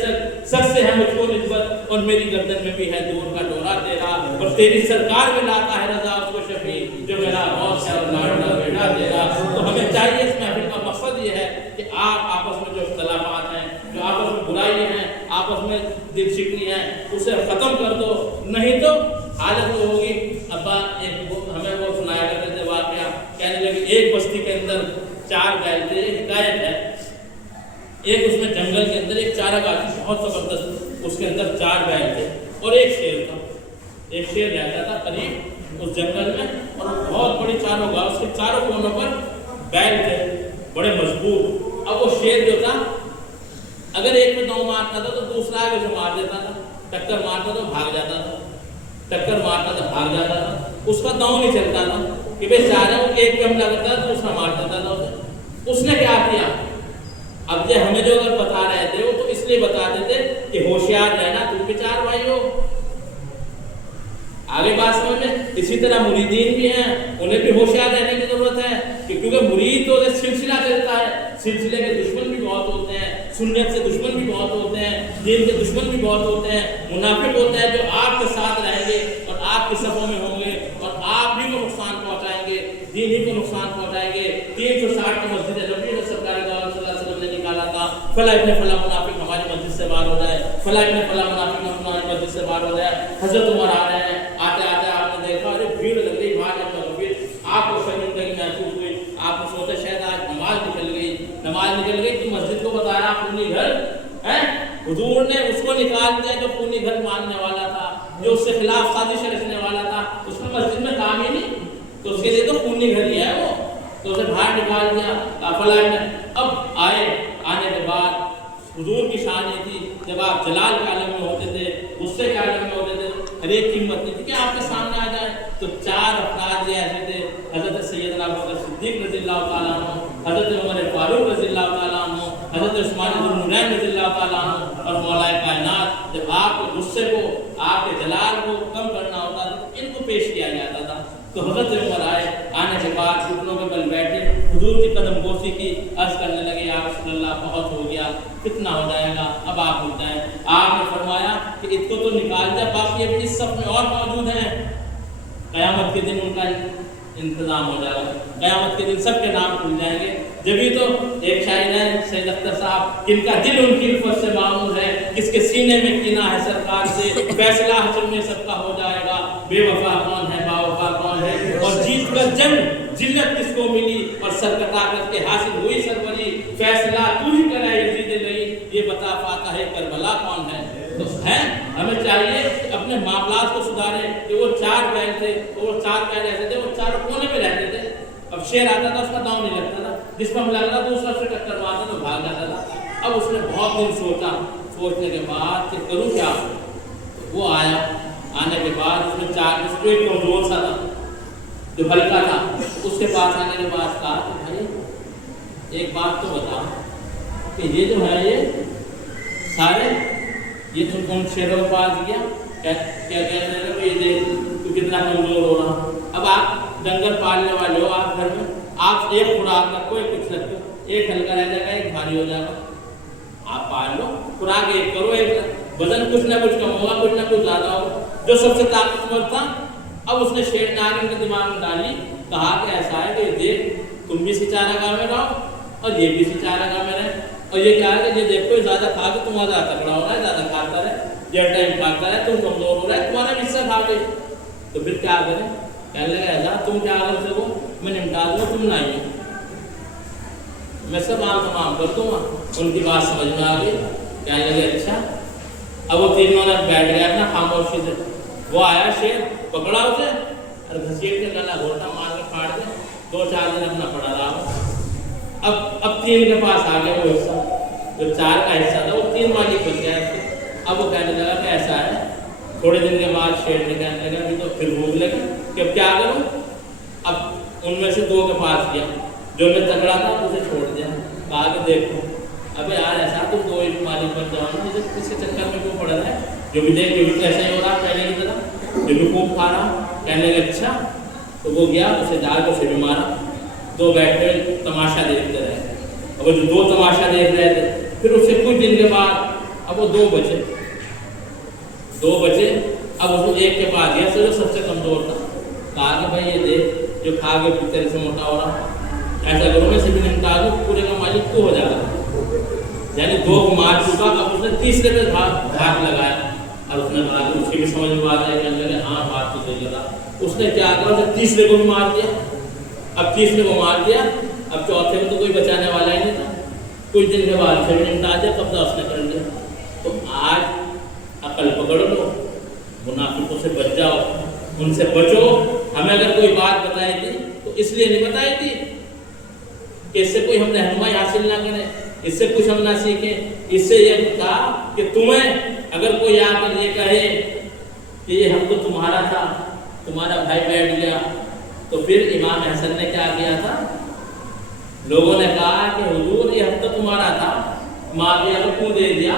सर से है मुझको निस्बत, और मेरी गर्दन में भी है दूर का डोरा तेरा। और तेरी सरकार में लाता है रजा उसको शफी, जो मेरा मौत है और लाडला बेटा तेरा। तो हमें चाहिए इस महफिल का मकसद ये है कि आप आपस में जो इख्तलाफात हैं, जो आपस में बुराई हैं, आपस में दिल शिकनी है, उसे खत्म कर दो। नहीं तो हालत तो होगी। अब्बा हमें वो सुनाया करते थे वाकया, कहने लगे एक बस्ती के अंदर 4 बैल थे, हिकायत है। एक उसमें जंगल के अंदर एक चारागाह थी बहुत जबरदस्त, उसके अंदर 4 बैल थे और एक शेर था। एक शेर रहता था करीब उस जंगल में, और बहुत बड़ी चारों गाह, उसके चारों कोनों पर बैल थे बड़े मजबूत। अब वो शेर जो था अगर एक में 9 मारता था तो दूसरा आगे से मार देता था, टक्कर मारता तो भाग जाता था, टक्कर मारता था भाग जाता था। उसका दांव नहीं चलता था कि भाई चारों एक पे हमला करता था दूसरा मार देता था उसे। उसने क्या किया, अब जो हमें जो अगर बता रहे थे वो तो इसलिए बता देते कि होशियार रहना, तुम भी 4 भाई हो। आगे बात समझ में, इसी तरह मुरीदीन भी हैं, उन्हें भी होशियार रहने की जरूरत है कि कि क्योंकि मुरीद तो सिलसिला चलता है, सिलसिले के दुश्मन भी बहुत होते हैं, सुन्नत से दुश्मन भी बहुत होते हैं, दीन के दुश्मन भी बहुत होते हैं, मुनाफिक होते हैं जो आपके साथ रहेंगे और आपके सफ़ों में होंगे और आप ही को नुकसान पहुंचाएंगे, दीन ही को नुकसान पहुंचाएंगे। 360 की मस्जिद नबी ने सरकार सल्लल्लाहु अलैहि वसल्लम ने निकाला था, फला इब्न फला मुनाफिक हमारी मस्जिद से बाहर हो जाए, फला इब्न फला मुनाफिक हमारी मस्जिद से बाहर हो जाए। हजरत उमर आ रहे हैं, आते आते आपने देखा अरे भीड़ लग गई बाहर, जब फिर आपको शर्मिंदगी महसूस हुई, आपने सोचा शायद आज नमाज निकल गई तो मस्जिद को बता रहा खूनी घर है, हुजूर ने उसको निकाल दिया जो खूनी घर मानने वाला था, जो उससे खिलाफ साजिश रचने वाला था, उसमें मस्जिद में काम ही नहीं, तो उसके लिए तो खूनी घर ही है वो, तो उसे बाहर निकाल दिया। फला ने अब आने के बाद हुजूर की शान ये थी, जब आप जलाल के आलम में होते थे, गुस्से के आलम में होते थे, हर एक की हिम्मत नहीं थी कि आपके सामने आ जाए। तो 4 अफराद ये ऐसे थे, हज़रत सैयदना अबू बकर सिद्दीक़ रज़ियल्लाहु ताला अन्हु, हज़रत उमर फारूक रज़ियल्लाहु ताला अन्हु, हज़रत उस्मान इब्न नुरैन रज़ियल्लाहु ताला अन्हु और मौलाए कायनात। जब आपके गुस्से को, आपके जलाल को कम करना होता था तो इनको पेश किया जाता था। तो हज़रत उमर आने के बाद घुटनों के बल बैठे, हुजूर की कदम बोसी की, अर्ज़ करने लगे या रसूलल्लाह बहुत हो गया, कितना हो जाएगा, अब आप उठ जाएं। आपने फरमाया कि इसको तो निकाल दे, बाकी अभी इस सब में और मौजूद हैं, क़यामत के दिन उनका इंतज़ाम हो जाएगा, क़यामत के दिन सबके नाम खुल जाएंगे। जब तो एक शायर है सैयद अख्तर साहब, जिनका दिल उनकी उल्फत से मामूर है, किसके सीने में कीना है सरकार से, फैसला हश्र में सबका हो जाएगा, बेवफा कौन है बावफा कौन है, और जीत कर जंग जिल्लत किसको मिली और सरकटा करके हासिल हुई सरवरी, फैसला तू ही करे यजीद नहीं, ये बता पाता है करबला कौन है। तो है हमें चाहिए कि अपने मामलात को सुधारें। कि वो 4 बैल थे, वो 4 बैल ऐसे थे, वो चारों कोने में रहते थे, अब शेर आता था उसका दांव नहीं लगता था, जिस पर हम लग रहा दूसरा से टक्कर मारता तो भाग जाता था। अब उसने बहुत दिन सोचने के बाद कि करूँ क्या, तो वो आया, आने के बाद उसने 4 एक कमजोर सा था जो हल्का था, उसके पास आने के बाद कहा कि भाई एक बात तो बता कि ये जो है ये सारे ये तुम कौन शेरों के पास गया, क्या कहते हैं ये देख तू कितना कमजोर हो रहा। अब आप डंगर पालने वाले हो, आप घर में आप एक खुराक रखो, एक कुछ रखो, एक हल्का रह जाएगा एक भारी हो जाएगा, आप पाल लो, खुराक एक करो, एक वजन कुछ ना कुछ कम होगा, कुछ ना कुछ ज़्यादा होगा। जो सबसे ताकतवर था, अब उसने शेर नागिन के दिमाग में डाली, कहा कि ऐसा है कि देख तुम भी इसी चारागाह में रहो और ये भी इसी चारागाह में रहे, और ये क्या है कि ये देखो ज़्यादा खा के तुम्हारा ज़्यादा तगड़ा हो रहा है, ज़्यादा खाता रहे, ये टाइम खाता है, तुम कमजोर हो रहा है, तुम्हारा भी हिस्सा खा गई, तो फिर क्या करें। कहने लगा ऐसा तुम क्या कर सको, मैं निपटा दूँ, तुम ना ही, मैं सब आम तमाम कर दूँगा। उनकी बात समझ में आ गई, कहने लगे अच्छा। अब वो तीनों ने बैठ गया अपना खामोशी से, वो आया शेर, पकड़ा उसे और घसीट के गला घोटा मार के फाड़ दे, 2-4 दिन अपना पड़ा रहा। अब 3 के पास आ गया वो हिस्सा, जो 4 का हिस्सा था वो 3 मालिक बन गया। अब वो कहने लगा कि ऐसा है, थोड़े दिन के बाद शेर ने कहने लगा कि तो फिर भूख लगी कि अब क्या करूँ। अब उनमें से 2 के पास गया, जो मैं तगड़ा था उसे छोड़ दिया, कहा कि देखो अबे यार ऐसा तुम 2 एक मालिक बन जाओ, मुझे किसके चक्कर में क्यों पड़ रहा है, जो भी देख जो भी कैसे ही हो रहा पहले की तरह, जो भी खूब खा रहा। कहने लगे अच्छा। तो वो गया, उसे डाल को फिर मारा, 2 बैठे तमाशा देखते रहे। अब जो 2 तमाशा देख रहे थे, फिर उससे कुछ दिन के बाद अब वो 2 बचे, अब उसको एक के पास गया, जो सबसे कमजोर था, कहा कि भाई ये देख जो खा के तेरे से मोटा हो रहा, ऐसा करो मैं से भी निपटा दूँ, पूरे का मालिक तू हो जाएगा। यानी 2 को मार चुका, अब उसने तीसरे पे भाग लगाया, और उसने कहा कि उसकी भी समझ में आ जाए, कहने लगे हाँ बात तो सही लगा। उसने क्या करा, उसने तीसरे को भी मार दिया, अब तीसरे को मार दिया, अब चौथे में तो कोई बचाने वाला ही नहीं था। कुछ दिन के बाद फिर निपटा दिया, कब्जा उसने कर लिया। तो आज अकल पकड़ लो, मुनाफिकों से बच जाओ, उनसे बचो। हमें अगर कोई बात बताई थी तो इसलिए नहीं बताई थी कि इससे कोई हम रहनुमाई हासिल ना करें, इससे कुछ हम ना सीखें। इससे यह कहा कि तुम्हें अगर कोई आकर ये कहे कि ये हम तो तुम्हारा था, तुम्हारा भाई बैठ गया, तो फिर इमाम हसन ने क्या किया था, लोगों ने कहा कि हुजूर ये हम तो तुम्हारा था, माविया को क्यों दे दिया।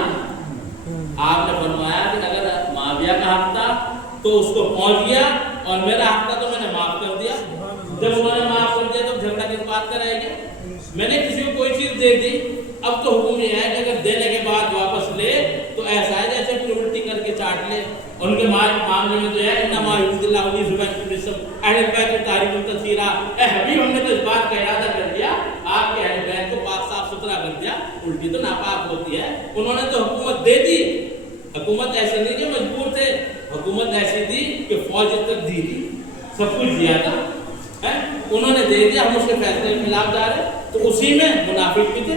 आपने फरमाया कि अगर माविया का हक था तो उसको पहुंच गया, और मेरा हक था तो मैंने माफ कर दिया। जब उन्होंने माफ कर दिया तो झगड़ा किस बात دے دی. اب تو حکم یہ ہے کہ اگر دینے کے بعد واپس لے تو ایسا ہے جیسے اپنی الٹی کر کے چاٹ لے. ان کے معاملے میں جو ہے انما یرید اللہ علی زبان اہل بیت کی تعریف تطہیرا. اے حبیب ہم نے تو اس بات کا ارادہ کر دیا آپ کے اہل بیت کو پاک صاف ستھرا کر دیا. الٹی تو ناپاک ہوتی ہے. انہوں نے تو حکومت دے دی. حکومت ایسے نہیں کہ مجبور تھے, حکومت ایسی دی کہ فوج تک دی تھی, سب کچھ دیا تھا. انہوں نے دے دیا, ہم اس کے فیصلے کے خلاف جا رہے. تو اسی میں منافق بھی تھے,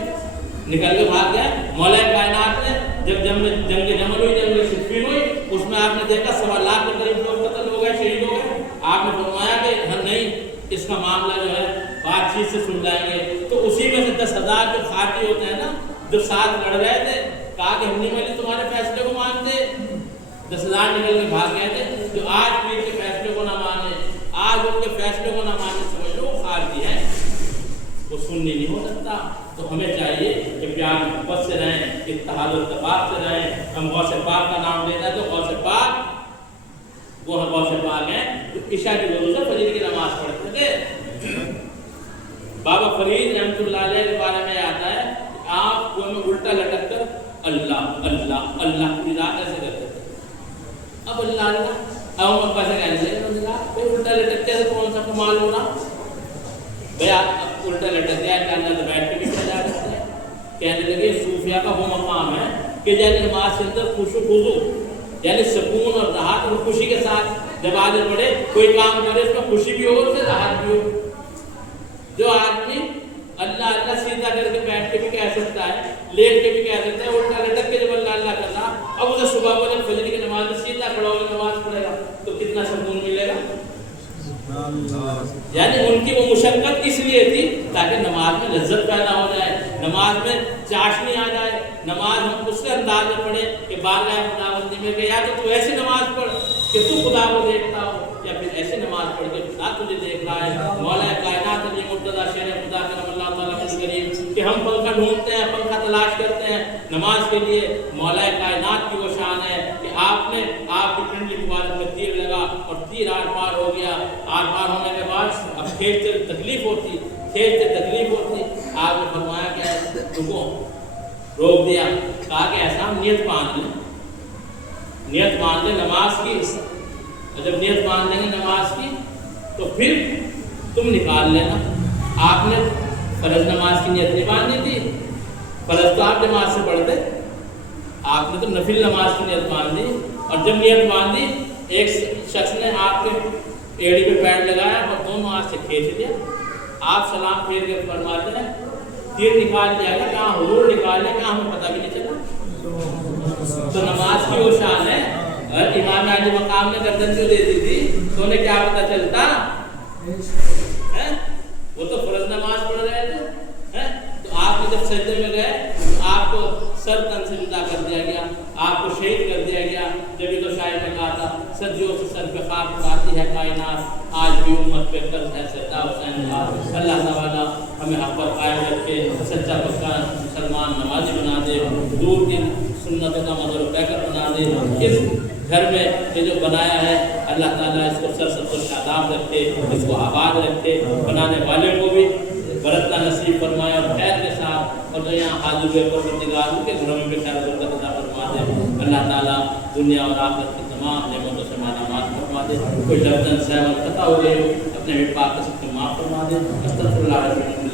نکل کے بھاگ گیا. مولا کائنات نے جب جنگ جمل ہوئی, جنگ صفین ہوئی, اس میں آپ نے دیکھا 1.25 لاکھ کے قریب لوگ قتل ہو گئے, شہید ہو گئے. آپ نے فرمایا کہ نہیں, اس کا معاملہ جو ہے بات چیت سے سن جائیں گے. تو اسی میں سے 10,000 جو خاطی ہوتے ہیں نا, جو ساتھ لڑ رہے تھے, کہا کہ ہم نہیں ملی تمہارے فیصلے کو مانتے. 10,000 نکل کے بھاگ گئے تھے. جو آج پیر کے فیصلے کو نہ مانے, آج ان کے فیصلے کو نہ مانے, سمجھ لو خارجی ہے, وہ سننی نہیں ہو سکتا. تو ہمیں چاہیے کہ پیار محبت سے رہیں, اتحاد و اتفاق سے رہیں. ہم غوث پاک کا نام لیتے ہیں تو غوث پاک وہ غوث پاک ہیں جو عشاء کی وضو سے فجر کی نماز پڑھتے تھے. بابا فرید رحمۃ اللہ علیہ کے بارے میں آتا ہے کہ آپ کنویں میں الٹا لٹک کر اللہ اللہ اللہ پوری رات ایسے کرتے تھے. اب اللہ اللہ اب ابا سے کہنے لگے الٹا لٹکتے تو کون سا کمال ہو رہا بھائی, آپ الٹا لٹک گیا اللہ تو بیٹھ کے بھی سجا کرتے ہیں. کہنے لگے صوفیہ کا وہ مقام ہے کہ یعنی نماز کے اندر خوش و خضو, یعنی سکون اور راحت اور خوشی کے ساتھ جب آگے بڑھے, کوئی کام کرے اس میں خوشی بھی ہو, اس سے راحت بھی ہو. جو آدمی اللہ اللہ سیدھا کر کے بیٹھ کے بھی کہہ سکتا ہے, لیٹ کے بھی کہہ سکتا ہے, الٹا لٹک کے جب اللہ اللہ کرنا, اب اسے صبح کو جب فجر کی نماز میں سیدھا کھڑا ہو کے نماز پڑھے گا تو کتنا سکون ملے گا. یعنی ان کی وہ مشقت اس لیے تھی تاکہ نماز میں لذت پیدا ہو جائے, نماز میں چاشنی آ جائے. نماز ہم اس کے انداز میں پڑھے کہ بارگاہ خداوندی میں کہ یا تو ایسی نماز پڑھ کہ تو خدا کو دیکھتا ہو, یا پھر ایسی نماز پڑھ کے خدا تجھے دیکھ رہا ہے. مولا کائنات علی مرتضیٰ شیر خدا کرم اللہ تعالیٰ علیہ کریم کہ ہم پنکھا ڈھونڈتے ہیں, پنکھا تلاش کرتے ہیں نماز کے لیے. مولا کائنات کی وہ شان ہے کہ آپ نے آپ کی پنڈلی مبارک میں تیر لگا اور تیر آر پار ہو گیا. آر پار ہونے کے بعد اب کھیلتے تکلیف ہوتی, کھیلتے تکلیف ہوتی. آپ نے فرمایا کہ رکو, روک دیا, کہا کہ ایسا نیت باندھ لیں, نیت باندھ لیں نماز کی. جب نیت باندھ لیں گے نماز کی تو پھر تم نکال لینا. آپ نے فرض نماز کی نیت نہیں باندھی تھی, فرض تو آپ جماعت سے پڑھتے, آپ نے تو نفل نماز کی نیت باندھی. اور جب نیت باندھی, ایک شخص نے آپ کے ایڑی پہ پیر لگایا اور دونوں ہاتھ سے کھینچ لیا. آپ سلام پھیر کے فرماتے ہیں تیر نکال لیا گیا, کہاں حضور نکال لیا, کہاں ہمیں پتہ بھی نہیں چلا. تو نماز کی وہ شان ہے. اگر امام علی مقام نے گردن کیوں دے دی تھی تو انہیں کیا پتہ چلتا, وہ تو فرض نماز پڑھ رہے تھے. تو آپ نے جب سجدے میں گئے تو آپ کو سر تن سے جدا کر دیا گیا, آپ کو شہید کر دیا گیا. جبھی تو شاعر نے کہا تھا صدیوں سے سر پہ خاک اڑاتی ہے کائنات, آج بھی امت پہ قرض ہے سدا حسین. اللہ تعالیٰ ہمیں حق پر قائم رکھے, سچا پکا مسلمان نمازی بنا دے, دور کی سنتوں کا مدر و پیکر بنا دے. اس گھر میں یہ جو بنایا ہے اللہ تعالیٰ اس کو سر سب شاداب رکھے, اس کو آباد رکھے, بنانے والے کو بھی برتنا نصیب فرمائے اور خیر کے ساتھ, اور جو یہاں حاضر ہوئے پروردگار ان کے گھروں میں بھی خیر برکت عطا فرما دے. اللہ تعالیٰ دنیا اور آخرت کی تمام نعمتوں سے مالامال فرما دے. کوئی لفظ سہمت خطا ہو گئی ہو اپنے پاک سے معاف فرما دے. استغفر اللہ